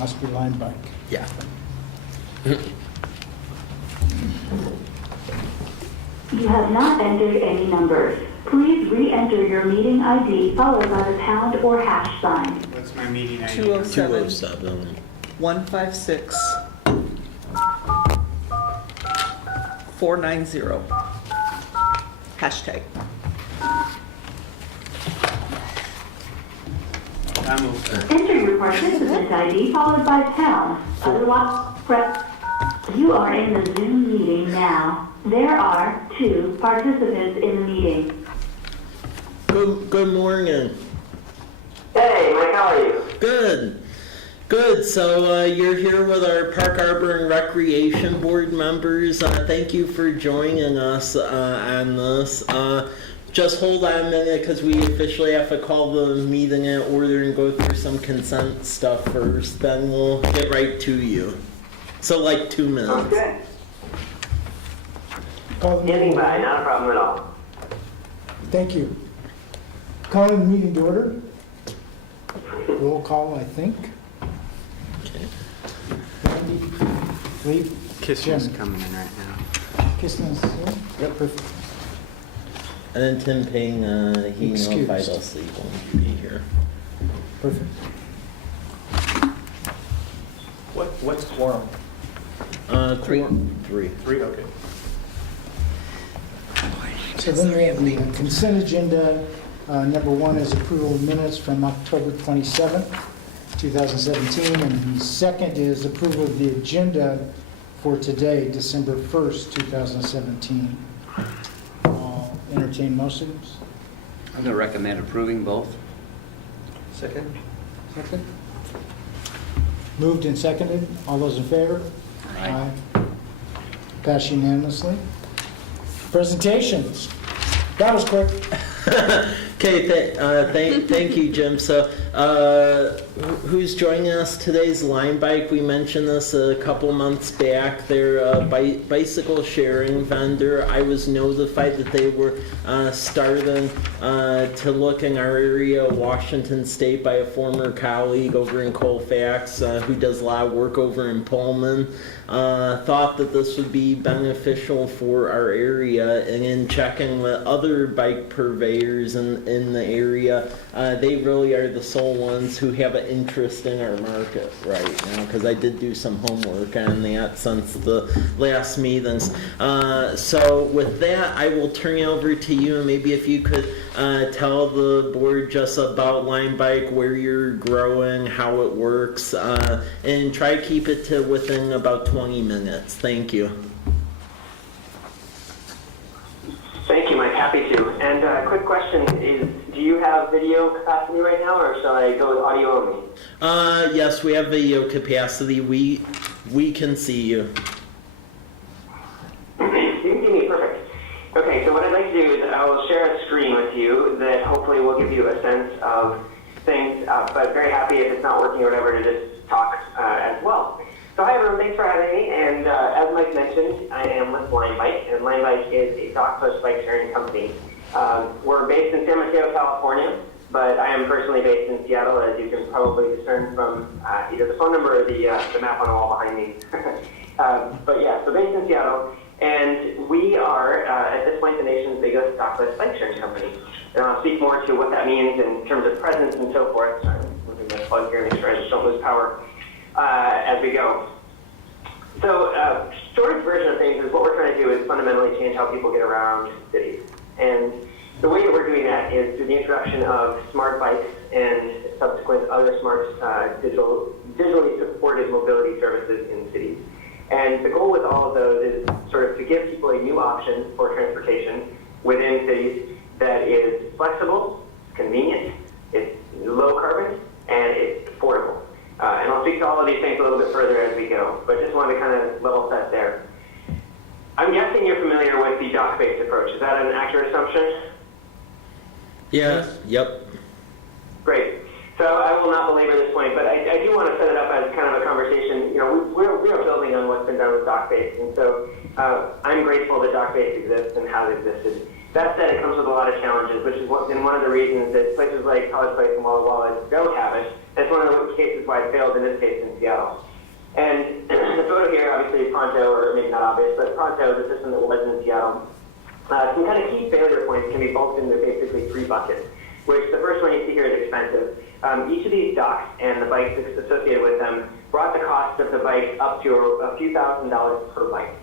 Must be line bike. Yeah. You have not entered any numbers. Please re-enter your meeting ID followed by the pound or hash sign. What's my meeting ID? 207 207. 156 490. Hashtag. I'm okay. Enter your participant ID followed by pound. Otherwise, press. You are in the Zoom meeting now. There are 2 participants in the meeting. Good morning. Hey, Mike, how are you? Good. Good. So you're here with our Park Arbor and Recreation Board members. Thank you for joining us on this. Just hold on a minute because we officially have to call the meeting in order and go through some consent stuff first. Then we'll get right to you. So like 2 minutes. Sounds good. Call the Getting meeting. by, not a problem at all. Thank you. Calling the meeting to order. Roll call, I think. Okay. Randy, Lee, Kissinger's Jim. coming in right now. Kisslin's here. Yep, perfect. And then Tim Payne, he Excused. notified us that he won't be here. Perfect. What's quorum? Three. 3, okay. So then we have the consent agenda. Number 1 is approval of minutes from October 27th, 2017. And the second is approval of the agenda for today, December 1st, 2017. I'll entertain motions. I'm going to recommend approving both. Second? Second. Moved and seconded. All those in favor? Aye. Pass unanimously. Presentations. That was quick. Okay, thank you, Jim. So, who's joining us today's Line Bike? We mentioned this a couple months back. They're a bicycle sharing vendor. I was notified that they were starting to look in our area, Washington State, by a former colleague over in Colfax who does a lot of work over in Pullman. Thought that this would be beneficial for our area, and in checking with other bike purveyors in the area, they really are the sole ones who have an interest in our market right now, because I did do some homework on that since the last meetings. So with that, I will turn it over to you, and maybe if you could tell the board just about Line Bike, where you're growing, how it works, and try to keep it to within about 20 minutes. Thank you. Thank you, Mike. Happy to. And quick question is, do you have video capacity right now, or shall I go with audio only? Yes, we have video capacity. We can see you. You can see me, perfect. Okay, so what I'd like to do is I will share a screen with you that hopefully will give you a sense of things, but very happy if it's not working or whatever to just talk as well. So hi everyone, thanks for having me, and as Mike mentioned, I am with Line Bike, and Line Bike is a dock push bike sharing company. We're based in San Mateo, California, but I am personally based in Seattle, as you can probably discern from either the phone number or the map on the wall behind me. But yeah, so based in Seattle, and we are, at this point, the nation's biggest dockless bike sharing company. And I'll speak more to what that means in terms of presence and so forth. Sorry, I'm moving my plug here, make sure I just don't lose power as we go. So, shortest version of things is what we're trying to do is fundamentally change how people get around cities. And the way that we're doing that is through the introduction of smart bikes and subsequent other smart digitally supported mobility services in cities. And the goal with all of those is sort of to give people a new option for transportation within cities that is flexible, convenient, it's low carbon, and it's affordable. And I'll speak to all of these things a little bit further as we go, but just wanted to kind of level set there. I'm guessing you're familiar with the dock-based approach. Is that an accurate assumption? Yeah, yep. Great. So I will not belabor this point, but I do want to set it up as kind of a conversation. You know, we are building on what's been done with dock-based, and so I'm grateful that dock-based exists and has existed. That said, it comes with a lot of challenges, which is one of the reasons that places like College Place and Walla Walla don't have it. And it's one of the cases why it failed in this case in Seattle. And the photo here, obviously, Pronto, or maybe not obvious, but Pronto, the system that was in Seattle, some kind of key failure points can be bulked into basically 3 buckets, which the first one you see here is expensive. Each of these docks and the bikes associated with them brought the cost of the bike up to a few $1,000s per bike.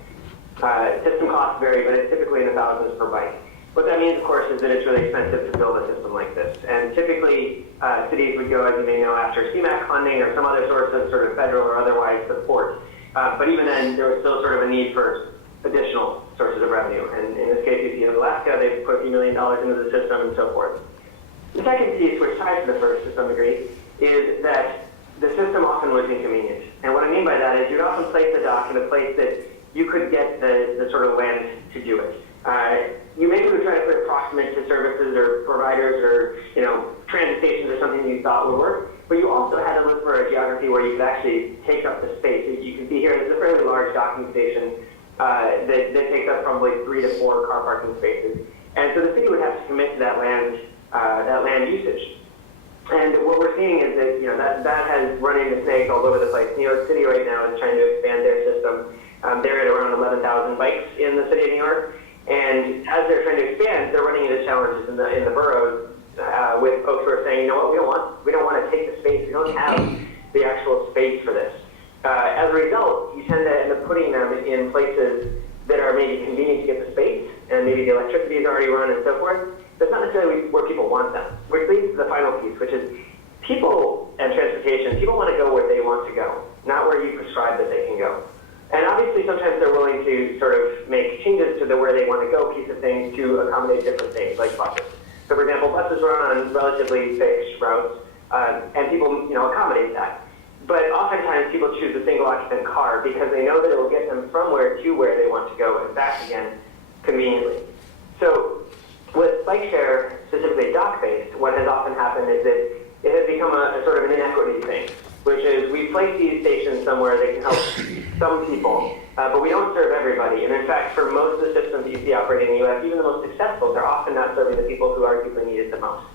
System costs vary, but it's typically in the thousands per bike. What that means, of course, is that it's really expensive to build a system like this. And typically, cities would go, as you may know, after CMAQ funding or some other source of sort of federal or otherwise support. But even then, there was still sort of a need for additional sources of revenue. And in this case, you see in Alaska, they've put a few $1 million into the system and so forth. The second piece, which ties to the first to some degree, is that the system often was inconvenient. And what I mean by that is you'd often place the dock in a place that you could get the sort of land to do it. You maybe would try to put it proximate to services or providers or, transit stations or something you thought would work, but you also had to look for a geography where you could actually take up the space. As you can see here, there's a fairly large docking station that takes up probably 3 to 4 car parking spaces. And so the city would have to commit to that land usage. And what we're seeing is that, that has run into snags all over the place. New York City right now is trying to expand their system. They're at around 11,000 bikes in the city of New York. And as they're trying to expand, they're running into challenges in the boroughs with folks who are saying, you know what, we don't want to take the space. We don't have the actual space for this. As a result, you tend to end up putting them in places that are maybe convenient to get the space, and maybe the electricity is already run and so forth. That's not necessarily where people want them, which leads to the final piece, which is people and transportation. People want to go where they want to go, not where you prescribe that they can go. And obviously, sometimes they're willing to sort of make changes to the where they want to go piece of things to accommodate different things, like buses. So, for example, buses run on relatively fixed routes, and people, accommodate that. But oftentimes, people choose a single-occupant car because they know that it will get them from where to where they want to go and back again conveniently. So, with bike share, specifically dock-based, what has often happened is that it has become a sort of an inequity thing, which is we place these stations somewhere that can help some people, but we don't serve everybody. And in fact, for most of the systems that you see operating in the U.S., even the most successful, they're often not serving the people who arguably need it the most.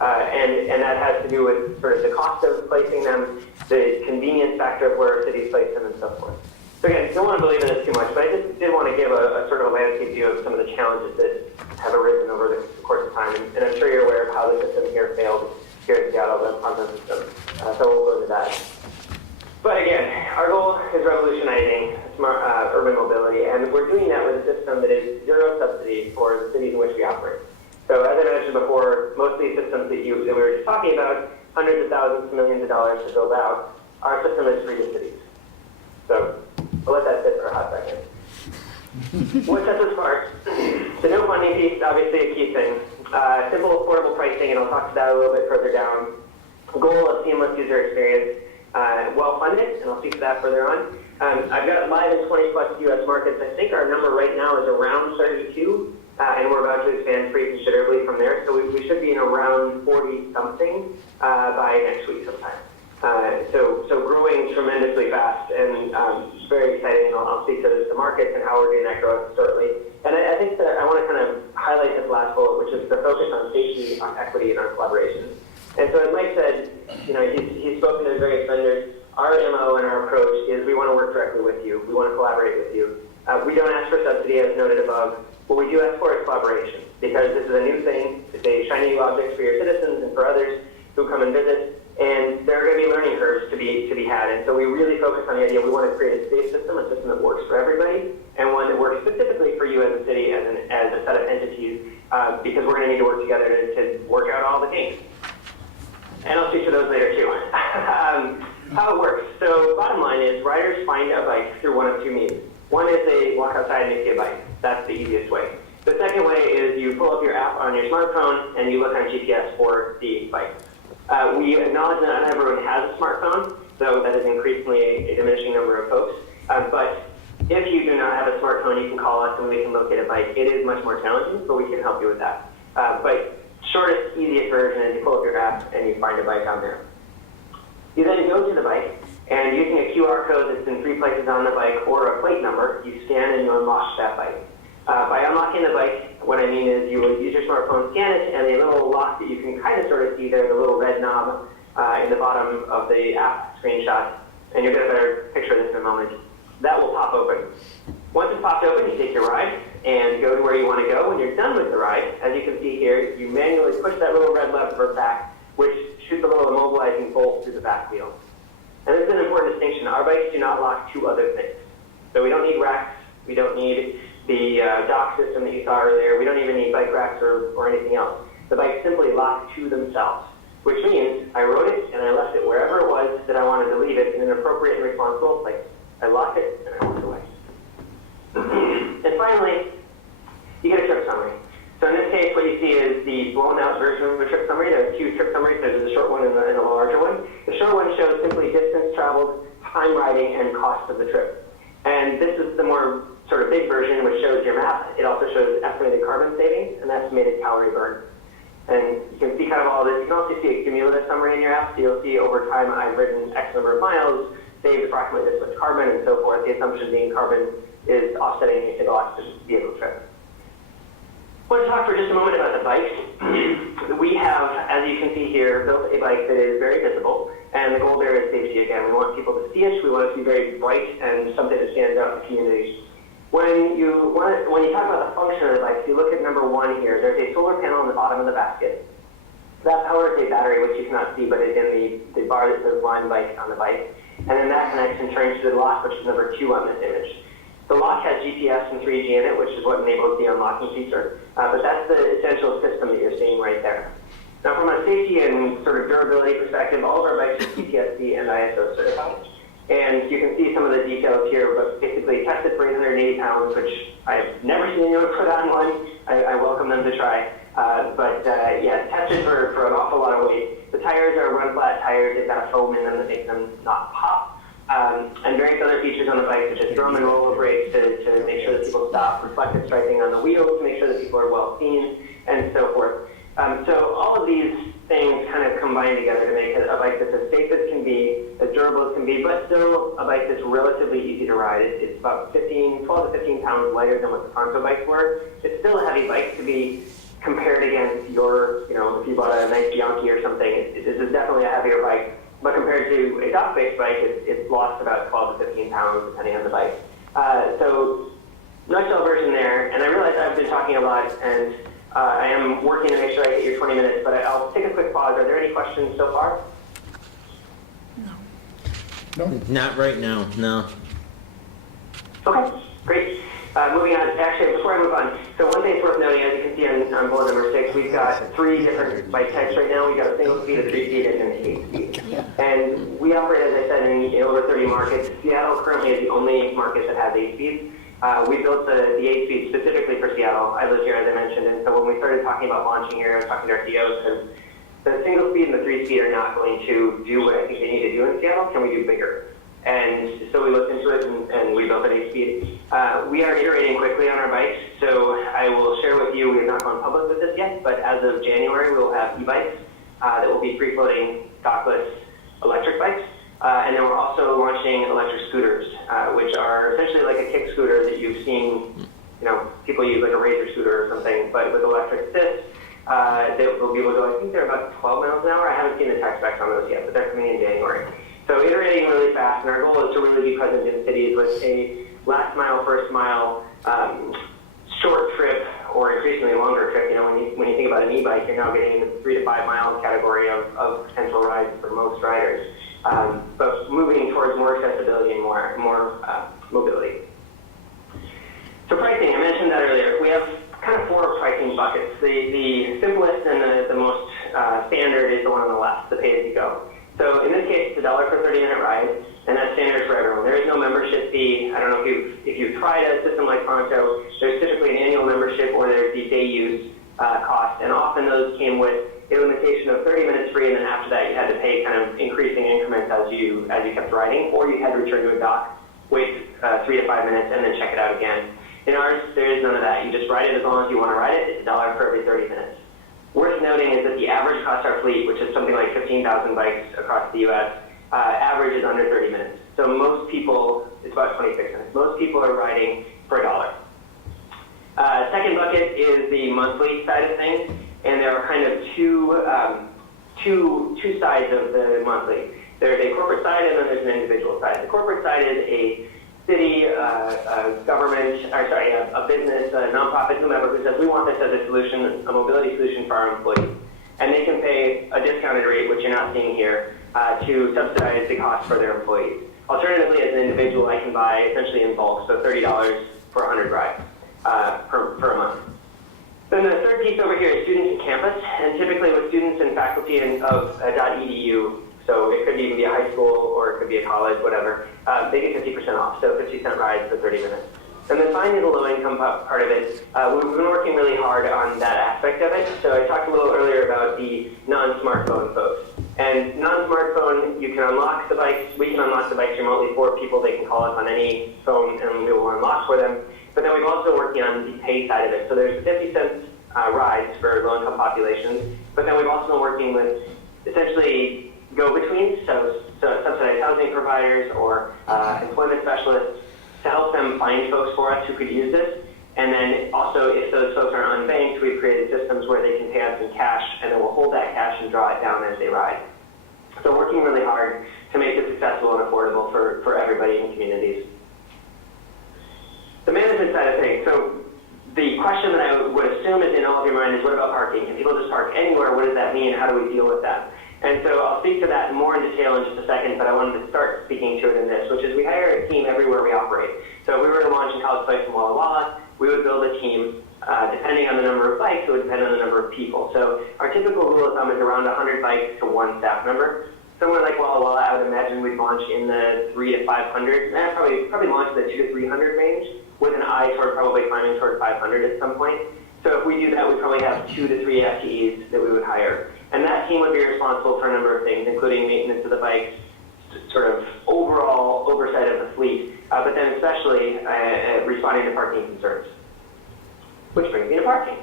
And that has to do with sort of the cost of placing them, the convenience factor of where cities place them, and so forth. So again, don't want to believe in this too much, but I just did want to give a sort of a landscape view of some of the challenges that have arisen over the course of time. And I'm sure you're aware of how the system here failed here in Seattle, the Ponton system. So we'll go into that. But again, our goal is revolutionizing smart urban mobility, and we're doing that with a system that is zero subsidy for the cities in which we operate. So as I mentioned before, most of these systems that we were just talking about, hundreds of thousands to millions of dollars to build out, our system is free to cities. So we'll let that sit for a hot second. What sets us apart? The no funding piece is obviously a key thing. Simple, affordable pricing, and I'll talk to that a little bit further down. Goal of seamless user experience. Well-funded, and I'll speak to that further on. I've got it live in 20-plus U.S. markets. I think our number right now is around 32, and we're about to expand pretty considerably from there. So we should be in around 40-something by next week sometime. So growing tremendously fast, and very exciting. I'll speak to the markets and how we're doing that growth shortly. And I think that I want to kind of highlight this last bullet, which is the focus on safety, on equity, and on collaboration. And so as Mike said, he's spoken to the various vendors. Our MO and our approach is we want to work directly with you. We want to collaborate with you. We don't ask for subsidy as noted above. What we do ask for is collaboration, because this is a new thing. It's a shiny new object for your citizens and for others who come and visit. And there are going to be learning curves to be had. And so we really focus on the idea we want to create a safe system, a system that works for everybody, and one that works specifically for you as a city, as a set of entities, because we're going to need to work together to work out all the kinks. And I'll speak to those later too. How it works. So bottom line is riders find a bike through one of two means. One is they walk outside and they see a bike. That's the easiest way. The second way is you pull up your app on your smartphone and you look on GPS for the bike. We acknowledge that not everyone has a smartphone, so that is increasingly a diminishing number of folks. But if you do not have a smartphone, you can call us and we can locate a bike. It is much more challenging, but we can help you with that. But shortest, easiest version is you pull up your app and you find a bike on there. You then go to the bike, and using a QR code that's in 3 places on the bike or a plate number, you scan and you unlock that bike. By unlocking the bike, what I mean is you will use your smartphone, scan it, and a little lock that you can kind of sort of see there, the little red knob in the bottom of the app screenshot, and you'll get a better picture of this in a moment. That will pop open. Once it's popped open, you take your ride and go to where you want to go. When you're done with the ride, as you can see here, you manually push that little red lever back, which shoots a little immobilizing bolt through the back wheel. And this is an important distinction. Our bikes do not lock to other things. So we don't need racks. We don't need the dock system that you saw earlier. We don't even need bike racks or anything else. The bikes simply lock to themselves, which means I rode it and I left it wherever it was that I wanted to leave it in an appropriate and responsible place. I locked it and I walked away. And finally, you get a trip summary. So in this case, what you see is the blown out version of a trip summary. There's two trip summaries. There's a short one and a larger one. The short one shows simply distance traveled, time riding, and cost of the trip. And this is the more sort of big version, which shows your map. It also shows estimated carbon savings and estimated calorie burn. And you can see kind of all this. You can also see a cumulative summary in your app. So you'll see over time I've ridden X number of miles, saved approximately this much carbon, and so forth. The assumption being carbon is offsetting the cost of the vehicle trip. I want to talk for just a moment about the bikes. We have, as you can see here, built a bike that is very visible, and the goal there is safety again. We want people to see it. We want it to be very bright and something that stands out in the community. When you talk about the function of the bike, if you look at number one here, there's a solar panel on the bottom of the basket. That powers a battery, which you cannot see, but it's in the bar that says Lime Bike on the bike. And then that connects in turn to the lock, which is number 2 on this image. The lock has GPS and 3G in it, which is what enables the unlocking feature. But that's the essential system that you're seeing right there. Now, from a safety and sort of durability perspective, all of our bikes are CPSC and ISO certified. And you can see some of the details here, but basically tested for 880 pounds, which I've never seen anyone put on one. I welcome them to try. Yeah, tested for an awful lot of weight. The tires are run flat tires. They've got a foam in them that makes them not pop. And various other features on the bike, such as drum and roller brakes to make sure that people stop, reflective striping on the wheels to make sure that people are well seen, and so forth. So all of these things kind of combine together to make a bike that's as safe as can be, as durable as can be, but still a bike that's relatively easy to ride. It's about 12 to 15 pounds lighter than what the Pronto bikes were. It's still a heavy bike to be compared against your, if you bought a nice Bianchi or something, this is definitely a heavier bike. But compared to a dock-based bike, it's lost about 12 to 15 pounds depending on the bike. So nutshell version there, and I realize I've been talking a lot, and I am working to make sure I get your 20 minutes, but I'll take a quick pause. Are there any questions so far? No? Not right now, no. Okay, great. Moving on, actually, before I move on, so one thing that's worth noting, as you can see on bullet number 6, we've got 3 different bike types right now. We've got a single speed, a 3-speed, and an 8-speed. And we operate, as I said, in over 30 markets. Seattle currently is the only market that has 8 speeds. We built the 8-speed specifically for Seattle. I live here, as I mentioned, and so when we started talking about launching here, I was talking to our CEO, because the single speed and the 3-speed are not going to do what I think they need to do in Seattle. Can we do bigger? And so we looked into it and we built an 8-speed. We are iterating quickly on our bikes, so I will share with you, we have not gone public with this yet, but as of January, we will have e-bikes that will be free-floating, dockless electric bikes. And then we're also launching electric scooters, which are essentially like a kick scooter that you've seen, people use like a Razor scooter or something, but with electric assist. They will be able to go, I think they're about 12 miles an hour. I haven't seen the tech specs on those yet, but they're coming in January. So iterating really fast, and our goal is to really be present in cities with a last mile, first mile, short trip, or increasingly longer trip. When you think about an e-bike, you're now getting in the 3 to 5 mile category of potential rides for most riders. But moving towards more accessibility and more mobility. So pricing, I mentioned that earlier. We have kind of 4 pricing buckets. The simplest and the most standard is the one on the left, the pay-as-you-go. So in this case, it's $1 for a 30-minute ride, and that's standard for everyone. There is no membership fee. I don't know if you've tried a system like Pronto. There's typically an annual membership, or there's the day use cost, and often those came with a limitation of 30 minutes free, and then after that you had to pay kind of increasing increments as you kept riding, or you had to return to a dock, wait 3 to 5 minutes, and then check it out again. In ours, there is none of that. You just ride it as long as you want to ride it. It's $1 for every 30 minutes. Worth noting is that the average across our fleet, which is something like 15,000 bikes across the U.S., average is under 30 minutes. So most people, it's about 26 minutes. Most people are riding for $1. Second bucket is the monthly side of things, and there are kind of two sides of the monthly. There's a corporate side and then there's an individual side. The corporate side is a city, a government, a business, a nonprofit, whomever, who says we want this as a solution, a mobility solution for our employees. And they can pay a discounted rate, which you're not seeing here, to subsidize the cost for their employees. Alternatively, as an individual, I can buy essentially in bulk, so $30 for 100 rides per month. Then the third piece over here is students and campus, and typically with students and faculty of .edu, so it could even be a high school or it could be a college, whatever, they get 50% off, so 50-cent rides for 30 minutes. And then finally, the low-income part of it, we've been working really hard on that aspect of it. So I talked a little earlier about the non-smartphone folks. And non-smartphone, you can unlock the bikes. We can unlock the bikes remotely for people. They can call us on any phone, and we will unlock for them. But then we've also working on the pay side of it. So there's 50-cent rides for low-income populations. But then we've also been working with essentially go-betweens, so subsidized housing providers or employment specialists, to help them find folks for us who could use this. And then also, if those folks are unbanked, we've created systems where they can pay us in cash, and then we'll hold that cash and draw it down as they ride. So working really hard to make this accessible and affordable for everybody in communities. The management side of things. So the question that I would assume is in all of your mind is, what about parking? Can people just park anywhere? What does that mean? How do we deal with that? And so I'll speak to that more in detail in just a second, but I wanted to start speaking to it in this, which is we hire a team everywhere we operate. So if we were to launch in College Place in Walla Walla, we would build a team. Depending on the number of bikes, it would depend on the number of people. So our typical rule of thumb is around 100 bikes to one staff member. Somewhere like Walla Walla, I would imagine we'd launch in the 300 to 500, probably launch in the 200 to 300 range, with an eye toward probably climbing toward 500 at some point. So if we do that, we'd probably have 2 to 3 FTEs that we would hire. And that team would be responsible for a number of things, including maintenance of the bikes, sort of overall oversight of the fleet, but then especially responding to parking concerns. Which brings me to parking.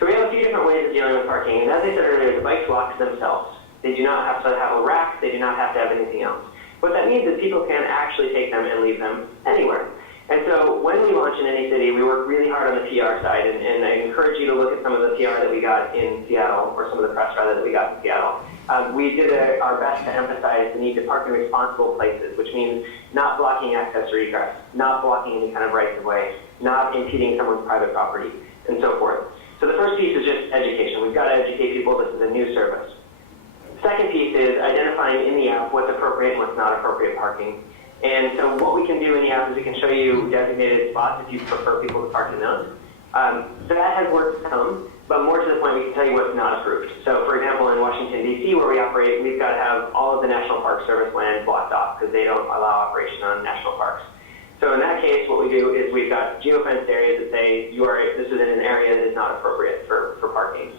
So we have a few different ways of dealing with parking, and as I said earlier, the bikes walk themselves. They do not have to have a rack, they do not have to have anything else. What that means is people can actually take them and leave them anywhere. And so when we launch in any city, we work really hard on the PR side, and I encourage you to look at some of the PR that we got in Seattle, or some of the press rather that we got in Seattle. We did our best to emphasize the need to park in responsible places, which means not blocking access or egress, not blocking any kind of rights of way, not impeding someone's private property, and so forth. So the first piece is just education. We've got to educate people this is a new service. Second piece is identifying in the app what's appropriate and what's not appropriate parking. And so what we can do in the app is we can show you designated spots if you prefer people to park in those. That has worked some, but more to the point, we can tell you what's not approved. So for example, in Washington, D.C., where we operate, we've got to have all of the National Park Service land blocked off because they don't allow operation on national parks. So in that case, what we do is we've got geofenced areas that say this is in an area that is not appropriate for parking.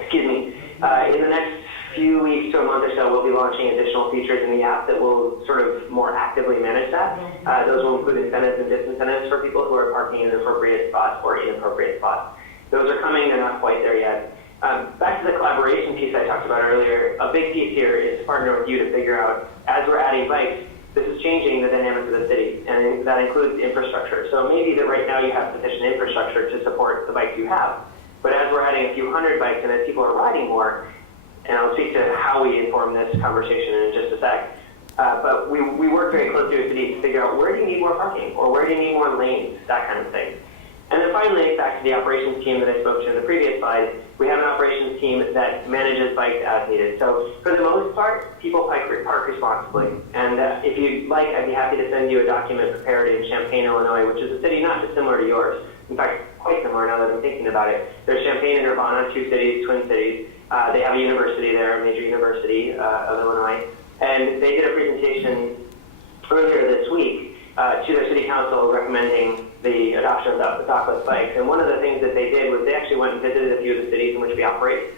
Excuse me. In the next few weeks to a month or so, we'll be launching additional features in the app that will sort of more actively manage that. Those will include incentives and disincentives for people who are parking in appropriate spots or inappropriate spots. Those are coming, they're not quite there yet. Back to the collaboration piece I talked about earlier, a big piece here is to partner with you to figure out, as we're adding bikes, this is changing the dynamics of the city, and that includes infrastructure. So it may be that right now you have sufficient infrastructure to support the bikes you have, but as we're adding a few hundred bikes and as people are riding more, and I'll speak to how we inform this conversation in just a sec, but we work very closely with cities to figure out where do you need more parking, or where do you need more lanes, that kind of thing. And then finally, back to the operations team that I spoke to in the previous slide, we have an operations team that manages bikes as needed. So for the most part, people park responsibly. And if you'd like, I'd be happy to send you a document prepared in Champaign, Illinois, which is a city not dissimilar to yours. In fact, quite similar now that I'm thinking about it. There's Champaign and Urbana, 2 cities, twin cities. They have a university there, a major university of Illinois. And they did a presentation earlier this week to their city council recommending the adoption of the dockless bikes. And one of the things that they did was they actually went and visited a few of the cities in which we operate,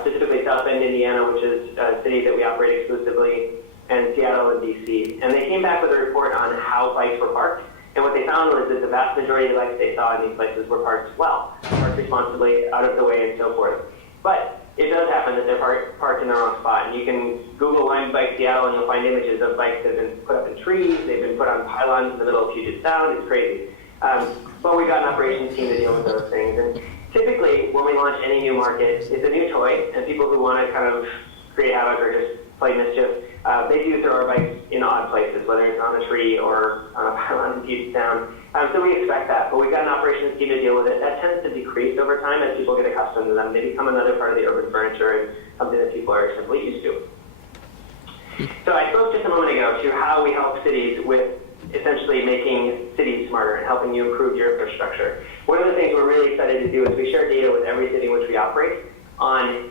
specifically South Bend, Indiana, which is a city that we operate exclusively, and Seattle and D.C. And they came back with a report on how bikes were parked. And what they found was that the vast majority of the bikes they saw in these places were parked well, parked responsibly, out of the way, and so forth. But it does happen that they're parked in the wrong spot. And you can Google Lime Bike Seattle and you'll find images of bikes that have been put up in trees, they've been put on pylons in the middle of Puget Sound. It's crazy. But we've got an operations team to deal with those things. And typically, when we launch any new market, it's a new toy, and people who want to kind of create havoc or just play mischief, they do throw our bikes in odd places, whether it's on a tree or on a pylon in deep down. So we expect that, but we've got an operations team to deal with it. That tends to decrease over time as people get accustomed to them. They become another part of the urban furniture and something that people are simply used to. So I spoke just a moment ago to how we help cities with essentially making cities smarter and helping you improve your infrastructure. One of the things we're really excited to do is we share data with every city in which we operate on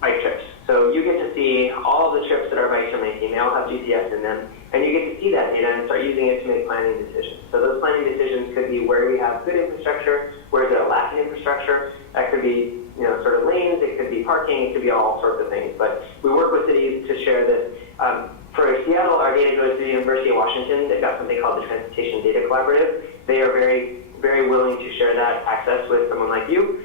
bike trips. So you get to see all the trips that our bikes are making. They all have GPS in them. And you get to see that data and start using it to make planning decisions. So those planning decisions could be where we have good infrastructure, where is there lacking infrastructure. That could be, sort of lanes, it could be parking, it could be all sorts of things. But we work with cities to share this. For Seattle, our data goes to the University of Washington. They've got something called the Transportation Data Collaborative. They are very, very willing to share that access with someone like you.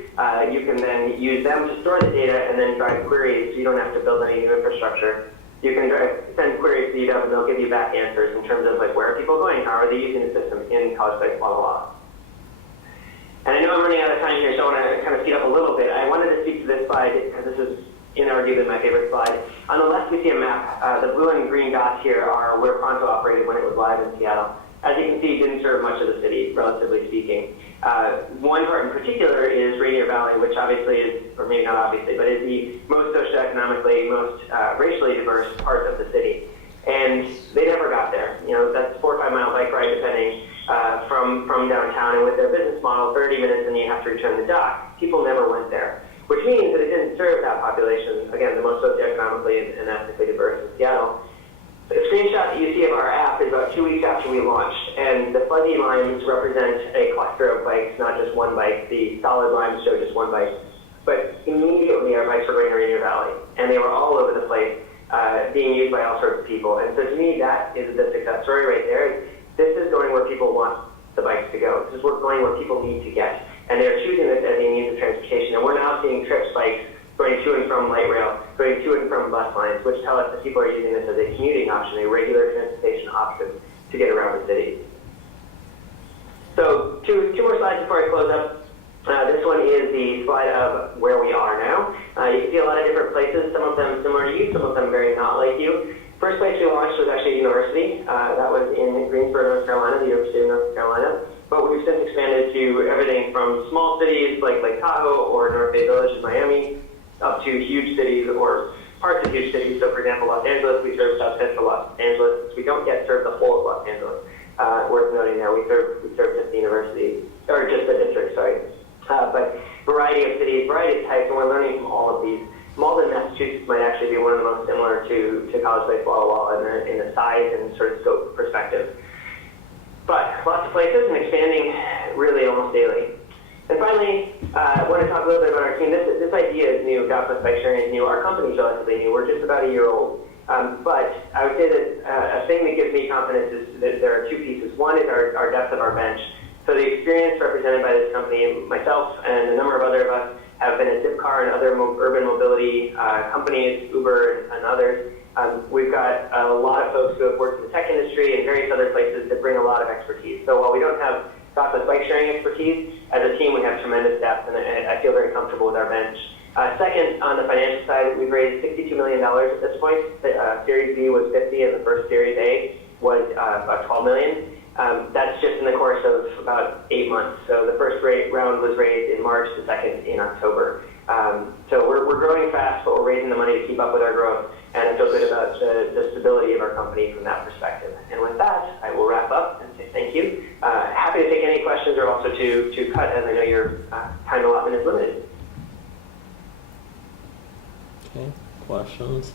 You can then use them to store the data and then drive queries so you don't have to build any new infrastructure. You can send queries to UW and they'll give you back answers in terms of like where are people going, how are they using the system in college sites, blah, blah, blah. And I know I'm running out of time here, so I want to kind of speed up a little bit. I wanted to speak to this slide because this is inarguably my favorite slide. On the left, we see a map. The blue and green dots here are where Pronto operated when it was live in Seattle. As you can see, it didn't serve much of the city, relatively speaking. One part in particular is Rainier Valley, which obviously is, or maybe not obviously, but is the most socioeconomically, most racially diverse part of the city. And they never got there. That's a 4 or 5 mile bike ride, depending, from downtown. And with their business model, 30 minutes and you have to return the dock, people never went there. Which means that it didn't serve that population, again, the most socioeconomically and ethnically diverse in Seattle. The screenshot that you see of our app is about 2 weeks after we launched, and the fuzzy lines represent a cluster of bikes, not just one bike. The solid lines show just one bike. But immediately our bikes were going to Rainier Valley, and they were all over the place, being used by all sorts of people. And so to me, that is the success story right there. This is going where people want the bikes to go. This is going where people need to get. And they're choosing this as a means of transportation. And we're now seeing trips bikes going to and from light rail, going to and from bus lines, which tell us that people are using this as a commuting option, a regular transportation option to get around the city. So two more slides before I close up. This one is the slide of where we are now. You can see a lot of different places, some of them similar to you, some of them very not like you. First place we launched was actually a university. That was in Greensboro, North Carolina, the University of North Carolina. But we've since expanded to everything from small cities like Lake Tahoe or North Bay Village in Miami, up to huge cities or parts of huge cities. So for example, Los Angeles, we serve South Central Los Angeles. We don't yet serve the whole of Los Angeles. Worth noting there, we serve just the university, or just the district, sorry. But variety of cities, variety of types, and we're learning from all of these. Malden, Massachusetts might actually be one of the most similar to College Place, Walla Walla in the size and sort of scope perspective. But lots of places and expanding really almost daily. And finally, I want to talk a little bit about our team. This idea is new. Godless bike sharing is new. Our company is relatively new. We're just about a year old. But I would say that a thing that gives me confidence is that there are two pieces. One is our depth of our bench. So the experience represented by this company, myself and a number of other of us have been at Zipcar and other urban mobility companies, Uber and others. We've got a lot of folks who have worked in the tech industry and various other places that bring a lot of expertise. So while we don't have Godless bike sharing expertise, as a team we have tremendous depth, and I feel very comfortable with our bench. Second, on the financial side, we've raised $62 million at this point. Series B was 50, and the first Series A was about 12 million. That's just in the course of about 8 months. So the first round was raised in March, the second in October. So we're growing fast, but we're raising the money to keep up with our growth, and I feel good about the stability of our company from that perspective. And with that, I will wrap up and say thank you. Happy to take any questions or also to cut, as I know your time allotment is limited. Okay, questions?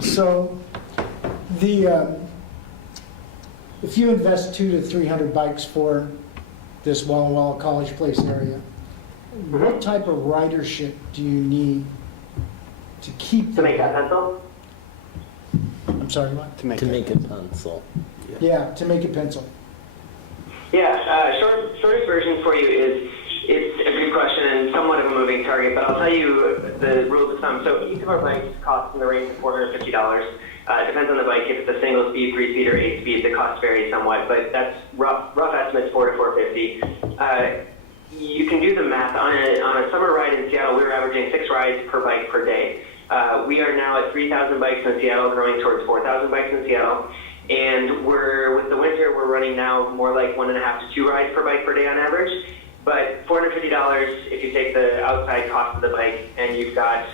So if you invest 200 to 300 bikes for this Walla Walla College Place area, what type of ridership do you need to keep To make that pencil? I'm sorry, what? To make it pencil. Yeah, to make it pencil. Yeah, shortest version for you is, it's a good question, and somewhat of a moving target, but I'll tell you the rules of thumb. So each of our bikes costs in the range of $450. Depends on the bike. If it's a single speed, 3-speed, or 8-speed, the costs vary somewhat, but that's rough estimates, $400 to $450. You can do the math. On a summer ride in Seattle, we were averaging 6 rides per bike per day. We are now at 3,000 bikes in Seattle, growing towards 4,000 bikes in Seattle. And with the winter, we're running now more like 1.5 to 2 rides per bike per day on average. But $450, if you take the outside cost of the bike and you've got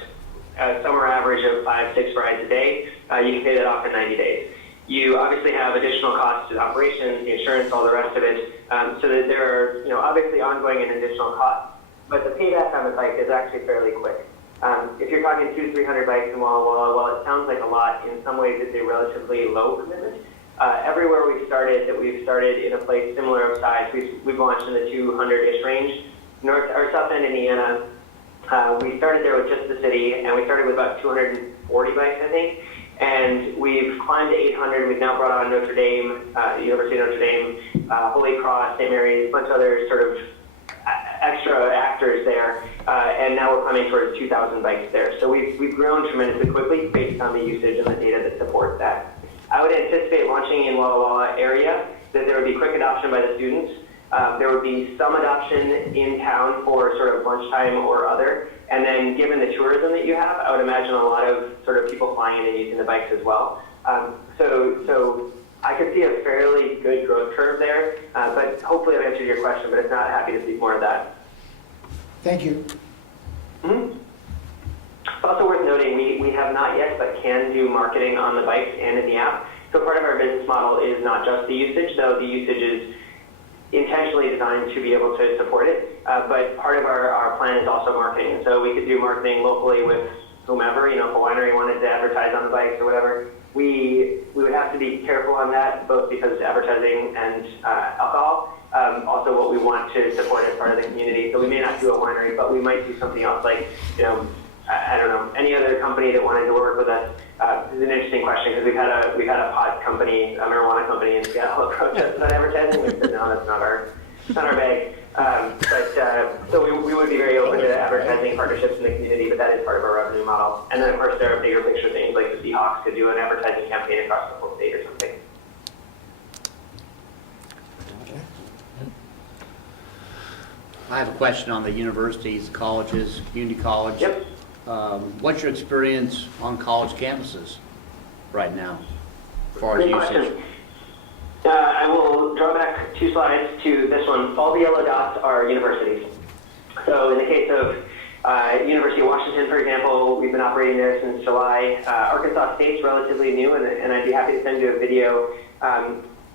a summer average of 5-6 rides a day, you can pay that off in 90 days. You obviously have additional costs to operations, the insurance, all the rest of it, so that there are obviously ongoing and additional costs. But the payback on the bike is actually fairly quick. If you're talking 200-300 bikes in Walla Walla, while it sounds like a lot, in some ways it's a relatively low commitment. Everywhere we've started in a place similar of size. We've launched in the 200-ish range. North or South End, Indiana, we started there with just the city, and we started with about 240 bikes, I think. And we've climbed to 800. We've now brought on Notre Dame, University of Notre Dame, Holy Cross, St. Mary's, a bunch of other sort of extra actors there, and now we're climbing towards 2,000 bikes there. So we've grown tremendously quickly based on the usage and the data that supports that. I would anticipate launching in Walla Walla area that there would be quick adoption by the students. There would be some adoption in town for sort of lunchtime or other. And then given the tourism that you have, I would imagine a lot of sort of people flying in and using the bikes as well. So I could see a fairly good growth curve there, but hopefully I've answered your question, but if not, happy to speak more of that. Thank you. Mm-hmm. It's also worth noting we have not yet, but can do marketing on the bikes and in the app. So part of our business model is not just the usage, though the usage is intentionally designed to be able to support it. But part of our plan is also marketing. So we could do marketing locally with whomever, if a winery wanted to advertise on the bikes or whatever. We would have to be careful on that, both because it's advertising and alcohol. Also what we want to support as part of the community. So we may not do a winery, but we might do something else like, I don't know, any other company that wanted to work with us. This is an interesting question because we've had a pot company, a marijuana company in Seattle approach us about advertising. We said, no, that's not our bag. So we would be very open to advertising partnerships in the community, but that is part of our revenue model. And then of course there are bigger picture things like the Seahawks could do an advertising campaign across the whole state or something. I have a question on the universities, colleges, community college. Yep. What's your experience on college campuses right now as far as Great usage? question. I will draw back 2 slides to this one. All the yellow dots are universities. So in the case of University of Washington, for example, we've been operating there since July. Arkansas State's relatively new, and I'd be happy to send you a video.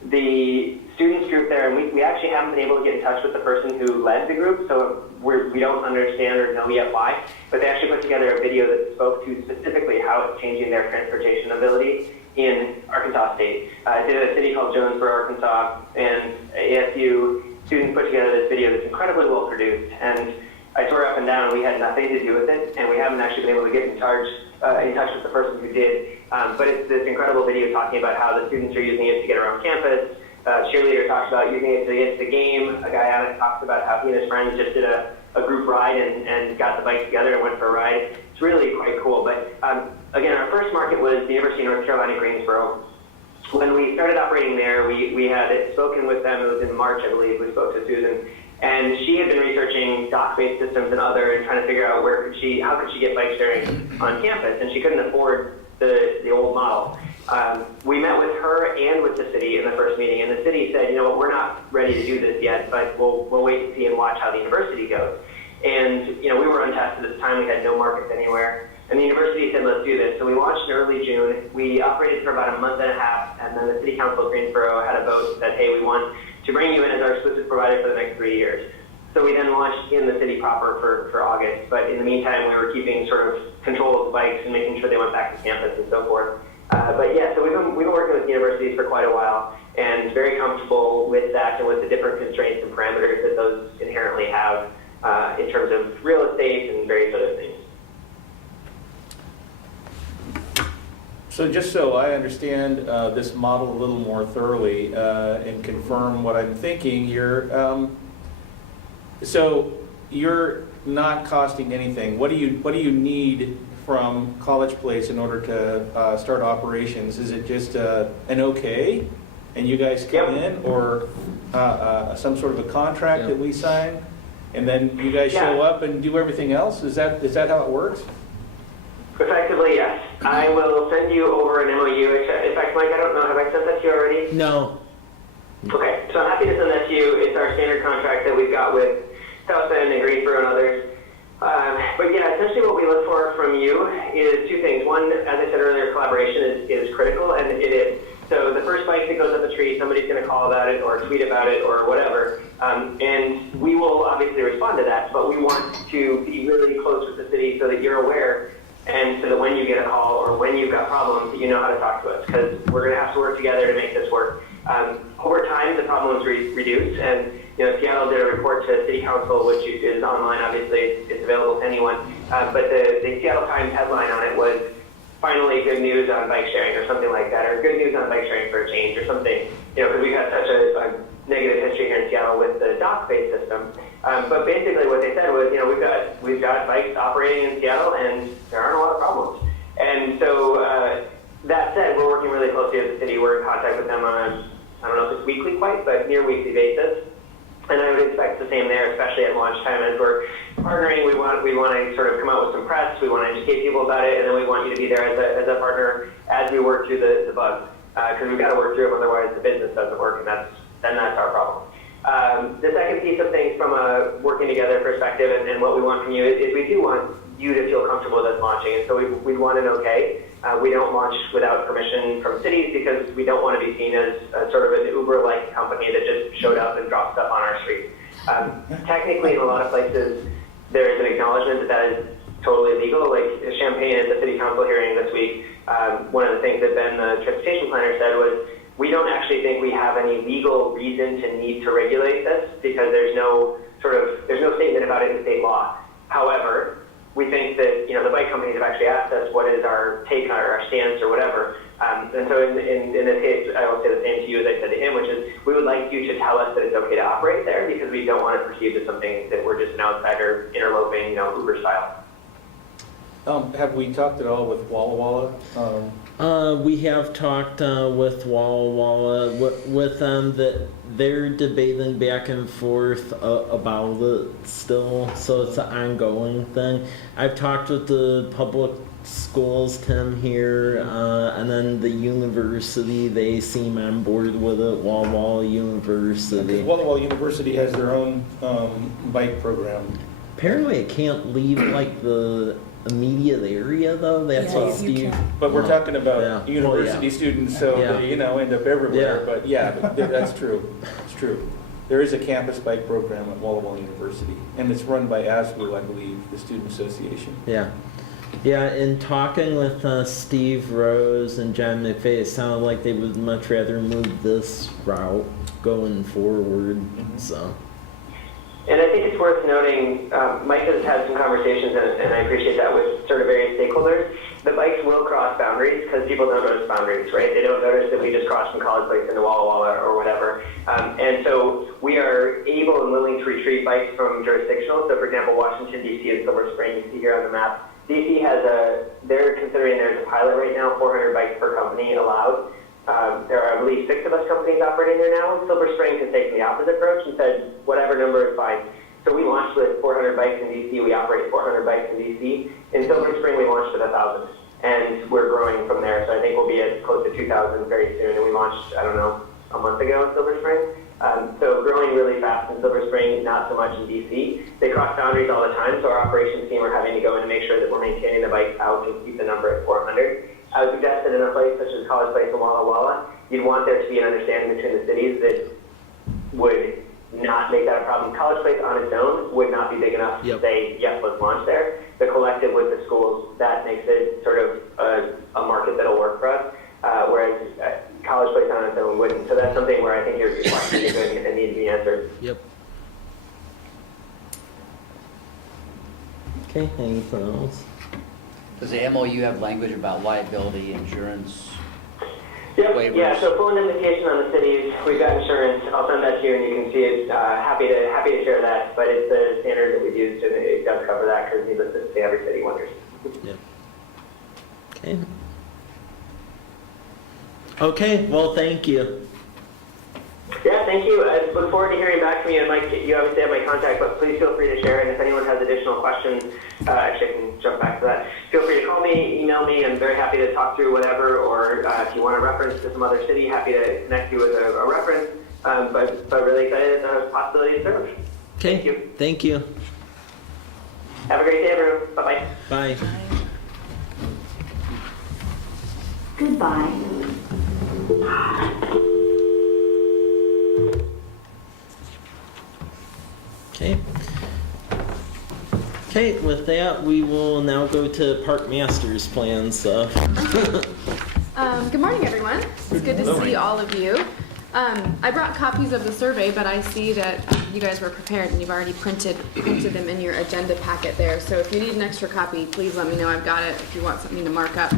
The students group there, and we actually haven't been able to get in touch with the person who led the group, so we don't understand or know yet why, but they actually put together a video that spoke to specifically how it's changing their transportation ability in Arkansas State. It's in a city called Jonesboro, Arkansas, and ASU students put together this video that's incredibly well produced, and I tore up and down. We had nothing to do with it, and we haven't actually been able to get in touch with the person who did. But it's this incredible video talking about how the students are using it to get around campus. Cheerleader talks about using it to get to the game. A guy out talks about how he and his friends just did a group ride and got the bike together and went for a ride. It's really quite cool. But again, our first market was the University of North Carolina, Greensboro. When we started operating there, we had spoken with them. It was in March, I believe. We spoke to Susan. And she had been researching dock-based systems and other and trying to figure out how could she get bike sharing on campus, and she couldn't afford the old model. We met with her and with the city in the first meeting, and the city said, we're not ready to do this yet, but we'll wait and see and watch how the university goes. And we were untested at the time. We had no markets anywhere. And the university said, let's do this. So we launched in early June. We operated for about a month and a half, and then the City Council of Greensboro had a vote that said, hey, we want to bring you in as our exclusive provider for the next 3 years. So we then launched in the city proper for August, but in the meantime, we were keeping sort of control of the bikes and making sure they went back to campus and so forth. But yeah, so we've been working with universities for quite a while, and very comfortable with that and with the different constraints and parameters that those inherently have in terms of real estate and various other things. So just so I understand this model a little more thoroughly and confirm what I'm thinking here, so you're not costing anything, what do you need from College Place in order to start operations? Is it just an okay, and you guys come Yep. in, or some sort of a contract that we sign, and then you guys show Yeah. up and do everything else? Is that how it works? Effectively, yes. I will send you over an MOU. In fact, Mike, I don't know, have I sent that to you already? No. Okay, so I'm happy to send that to you. It's our standard contract that we've got with South Bend and Greensboro and others. But yeah, essentially what we look for from you is two things. One, as I said earlier, collaboration is critical, and it is. So the first bike that goes up a tree, somebody's going to call about it or tweet about it or whatever, and we will obviously respond to that, but we want to be really close with the city so that you're aware, and so that when you get a call or when you've got problems, you know how to talk to us, because we're going to have to work together to make this work. Over time, the problems reduced, and Seattle did a report to City Council, which is online, obviously, it's available to anyone, but the Seattle Times headline on it was, finally good news on bike sharing, or something like that, or good news on bike sharing for a change, or something, because we've had such a negative history here in Seattle with the dock-based system. But basically what they said was, we've got bikes operating in Seattle, and there aren't a lot of problems. And so that said, we're working really closely with the city. We're in contact with them on I don't know if it's weekly quite, but near weekly basis. And I would expect the same there, especially at launch time. As we're partnering, we want to sort of come out with some press. We want to educate people about it, and then we want you to be there as a partner as we work through the bugs, because we've got to work through them, otherwise the business doesn't work, and then that's our problem. The second piece of things from a working together perspective, and what we want from you is we do want you to feel comfortable with us launching, and so we want an okay. We don't launch without permission from cities because we don't want to be seen as sort of an Uber-like company that just showed up and dropped stuff on our street. Technically, in a lot of places, there is an acknowledgement that is totally illegal. Like Champaign at the city council hearing this week, one of the things that Ben, the transportation planner, said was, we don't actually think we have any legal reason to need to regulate this because there's no statement about it in state law. However, we think that the bike companies have actually asked us what is our take on our stance or whatever. And so in this case, I will say the same to you as I said to him, which is we would like you to tell us that it's okay to operate there because we don't want it perceived as something that we're just an outsider interloping, Uber style. Have we talked at all with Walla Walla? We have talked with Walla Walla with them that they're debating back and forth about it still, so it's an ongoing thing. I've talked with the public schools, Tim, here, and then the university, they seem on board with it, Walla Walla University. Walla Walla University has their own bike program. Apparently it can't leave like the immediate area though, that's Yeah, what you Steve... can. But we're talking about Yeah. university Well, yeah. students, so Yeah. they, end up everywhere. Yeah. But yeah, that's true. It's true. There is a campus bike program at Walla Walla University, and it's run by ASBU, I believe, the Student Association. Yeah. Yeah, in talking with Steve Rose and John McVeigh, it sounded like they would much rather move this route going forward, so... And I think it's worth noting, Mike has had some conversations, and I appreciate that, with sort of various stakeholders. The bikes will cross boundaries because people don't notice boundaries, right? They don't notice that we just crossed from College Place into Walla Walla or whatever. And so we are able and willing to retrieve bikes from jurisdictional. So for example, Washington, D.C. and Silver Spring, you see here on the map. D.C. they're considering there's a pilot right now, 400 bikes per company allowed. There are, I believe, 6 of us companies operating there now. Silver Spring has taken the opposite approach and said, whatever number is fine. So we launched with 400 bikes in D.C. We operate 400 bikes in D.C. In Silver Spring, we launched with 1,000. And we're growing from there. So I think we'll be at close to 2,000 very soon. And we launched, I don't know, a month ago in Silver Spring. So growing really fast in Silver Spring, not so much in D.C. They cross boundaries all the time. So our operations team are having to go in and make sure that we're maintaining the bikes out and keep the number at 400. I would suggest that in a place such as College Place and Walla Walla, you'd want there to be an understanding between the cities that would not make that a problem. College Place on its own would not be big enough to say, yes, let's launch there. The collective with the schools, that makes it sort of a market that'll work for us, whereas College Place on its own wouldn't. So that's something where I think your question is going to need to be answered. Yep. Okay, anything else? Does the MOU have language about liability, insurance? Yep, waivers? yeah, so full indemnification on the cities, we've got insurance, I'll send that to you and you can see it, happy to share that, but it's the standard that we've used and it does cover that because needless to say, every city wonders. Yeah. Okay. Okay, well, thank you. Yeah, thank you. I look forward to hearing back from you. And Mike, you obviously have my contact, but please feel free to share. And if anyone has additional questions, actually I can jump back to that. Feel free to call me, email me. I'm very happy to talk through whatever. Or if you want a reference to some other city, happy to connect you with a reference. But really excited at the possibility to serve. Okay. Thank you. Thank you. Have a great day, everyone. Bye-bye. Bye. Goodbye. Okay. Okay, with that, we will now go to Park Masters plans. Good morning, everyone. It's good to see all of you. I brought copies of the survey, but I see that you guys were prepared and you've already printed them in your agenda packet there. So if you need an extra copy, please let me know. I've got it if you want something to mark up.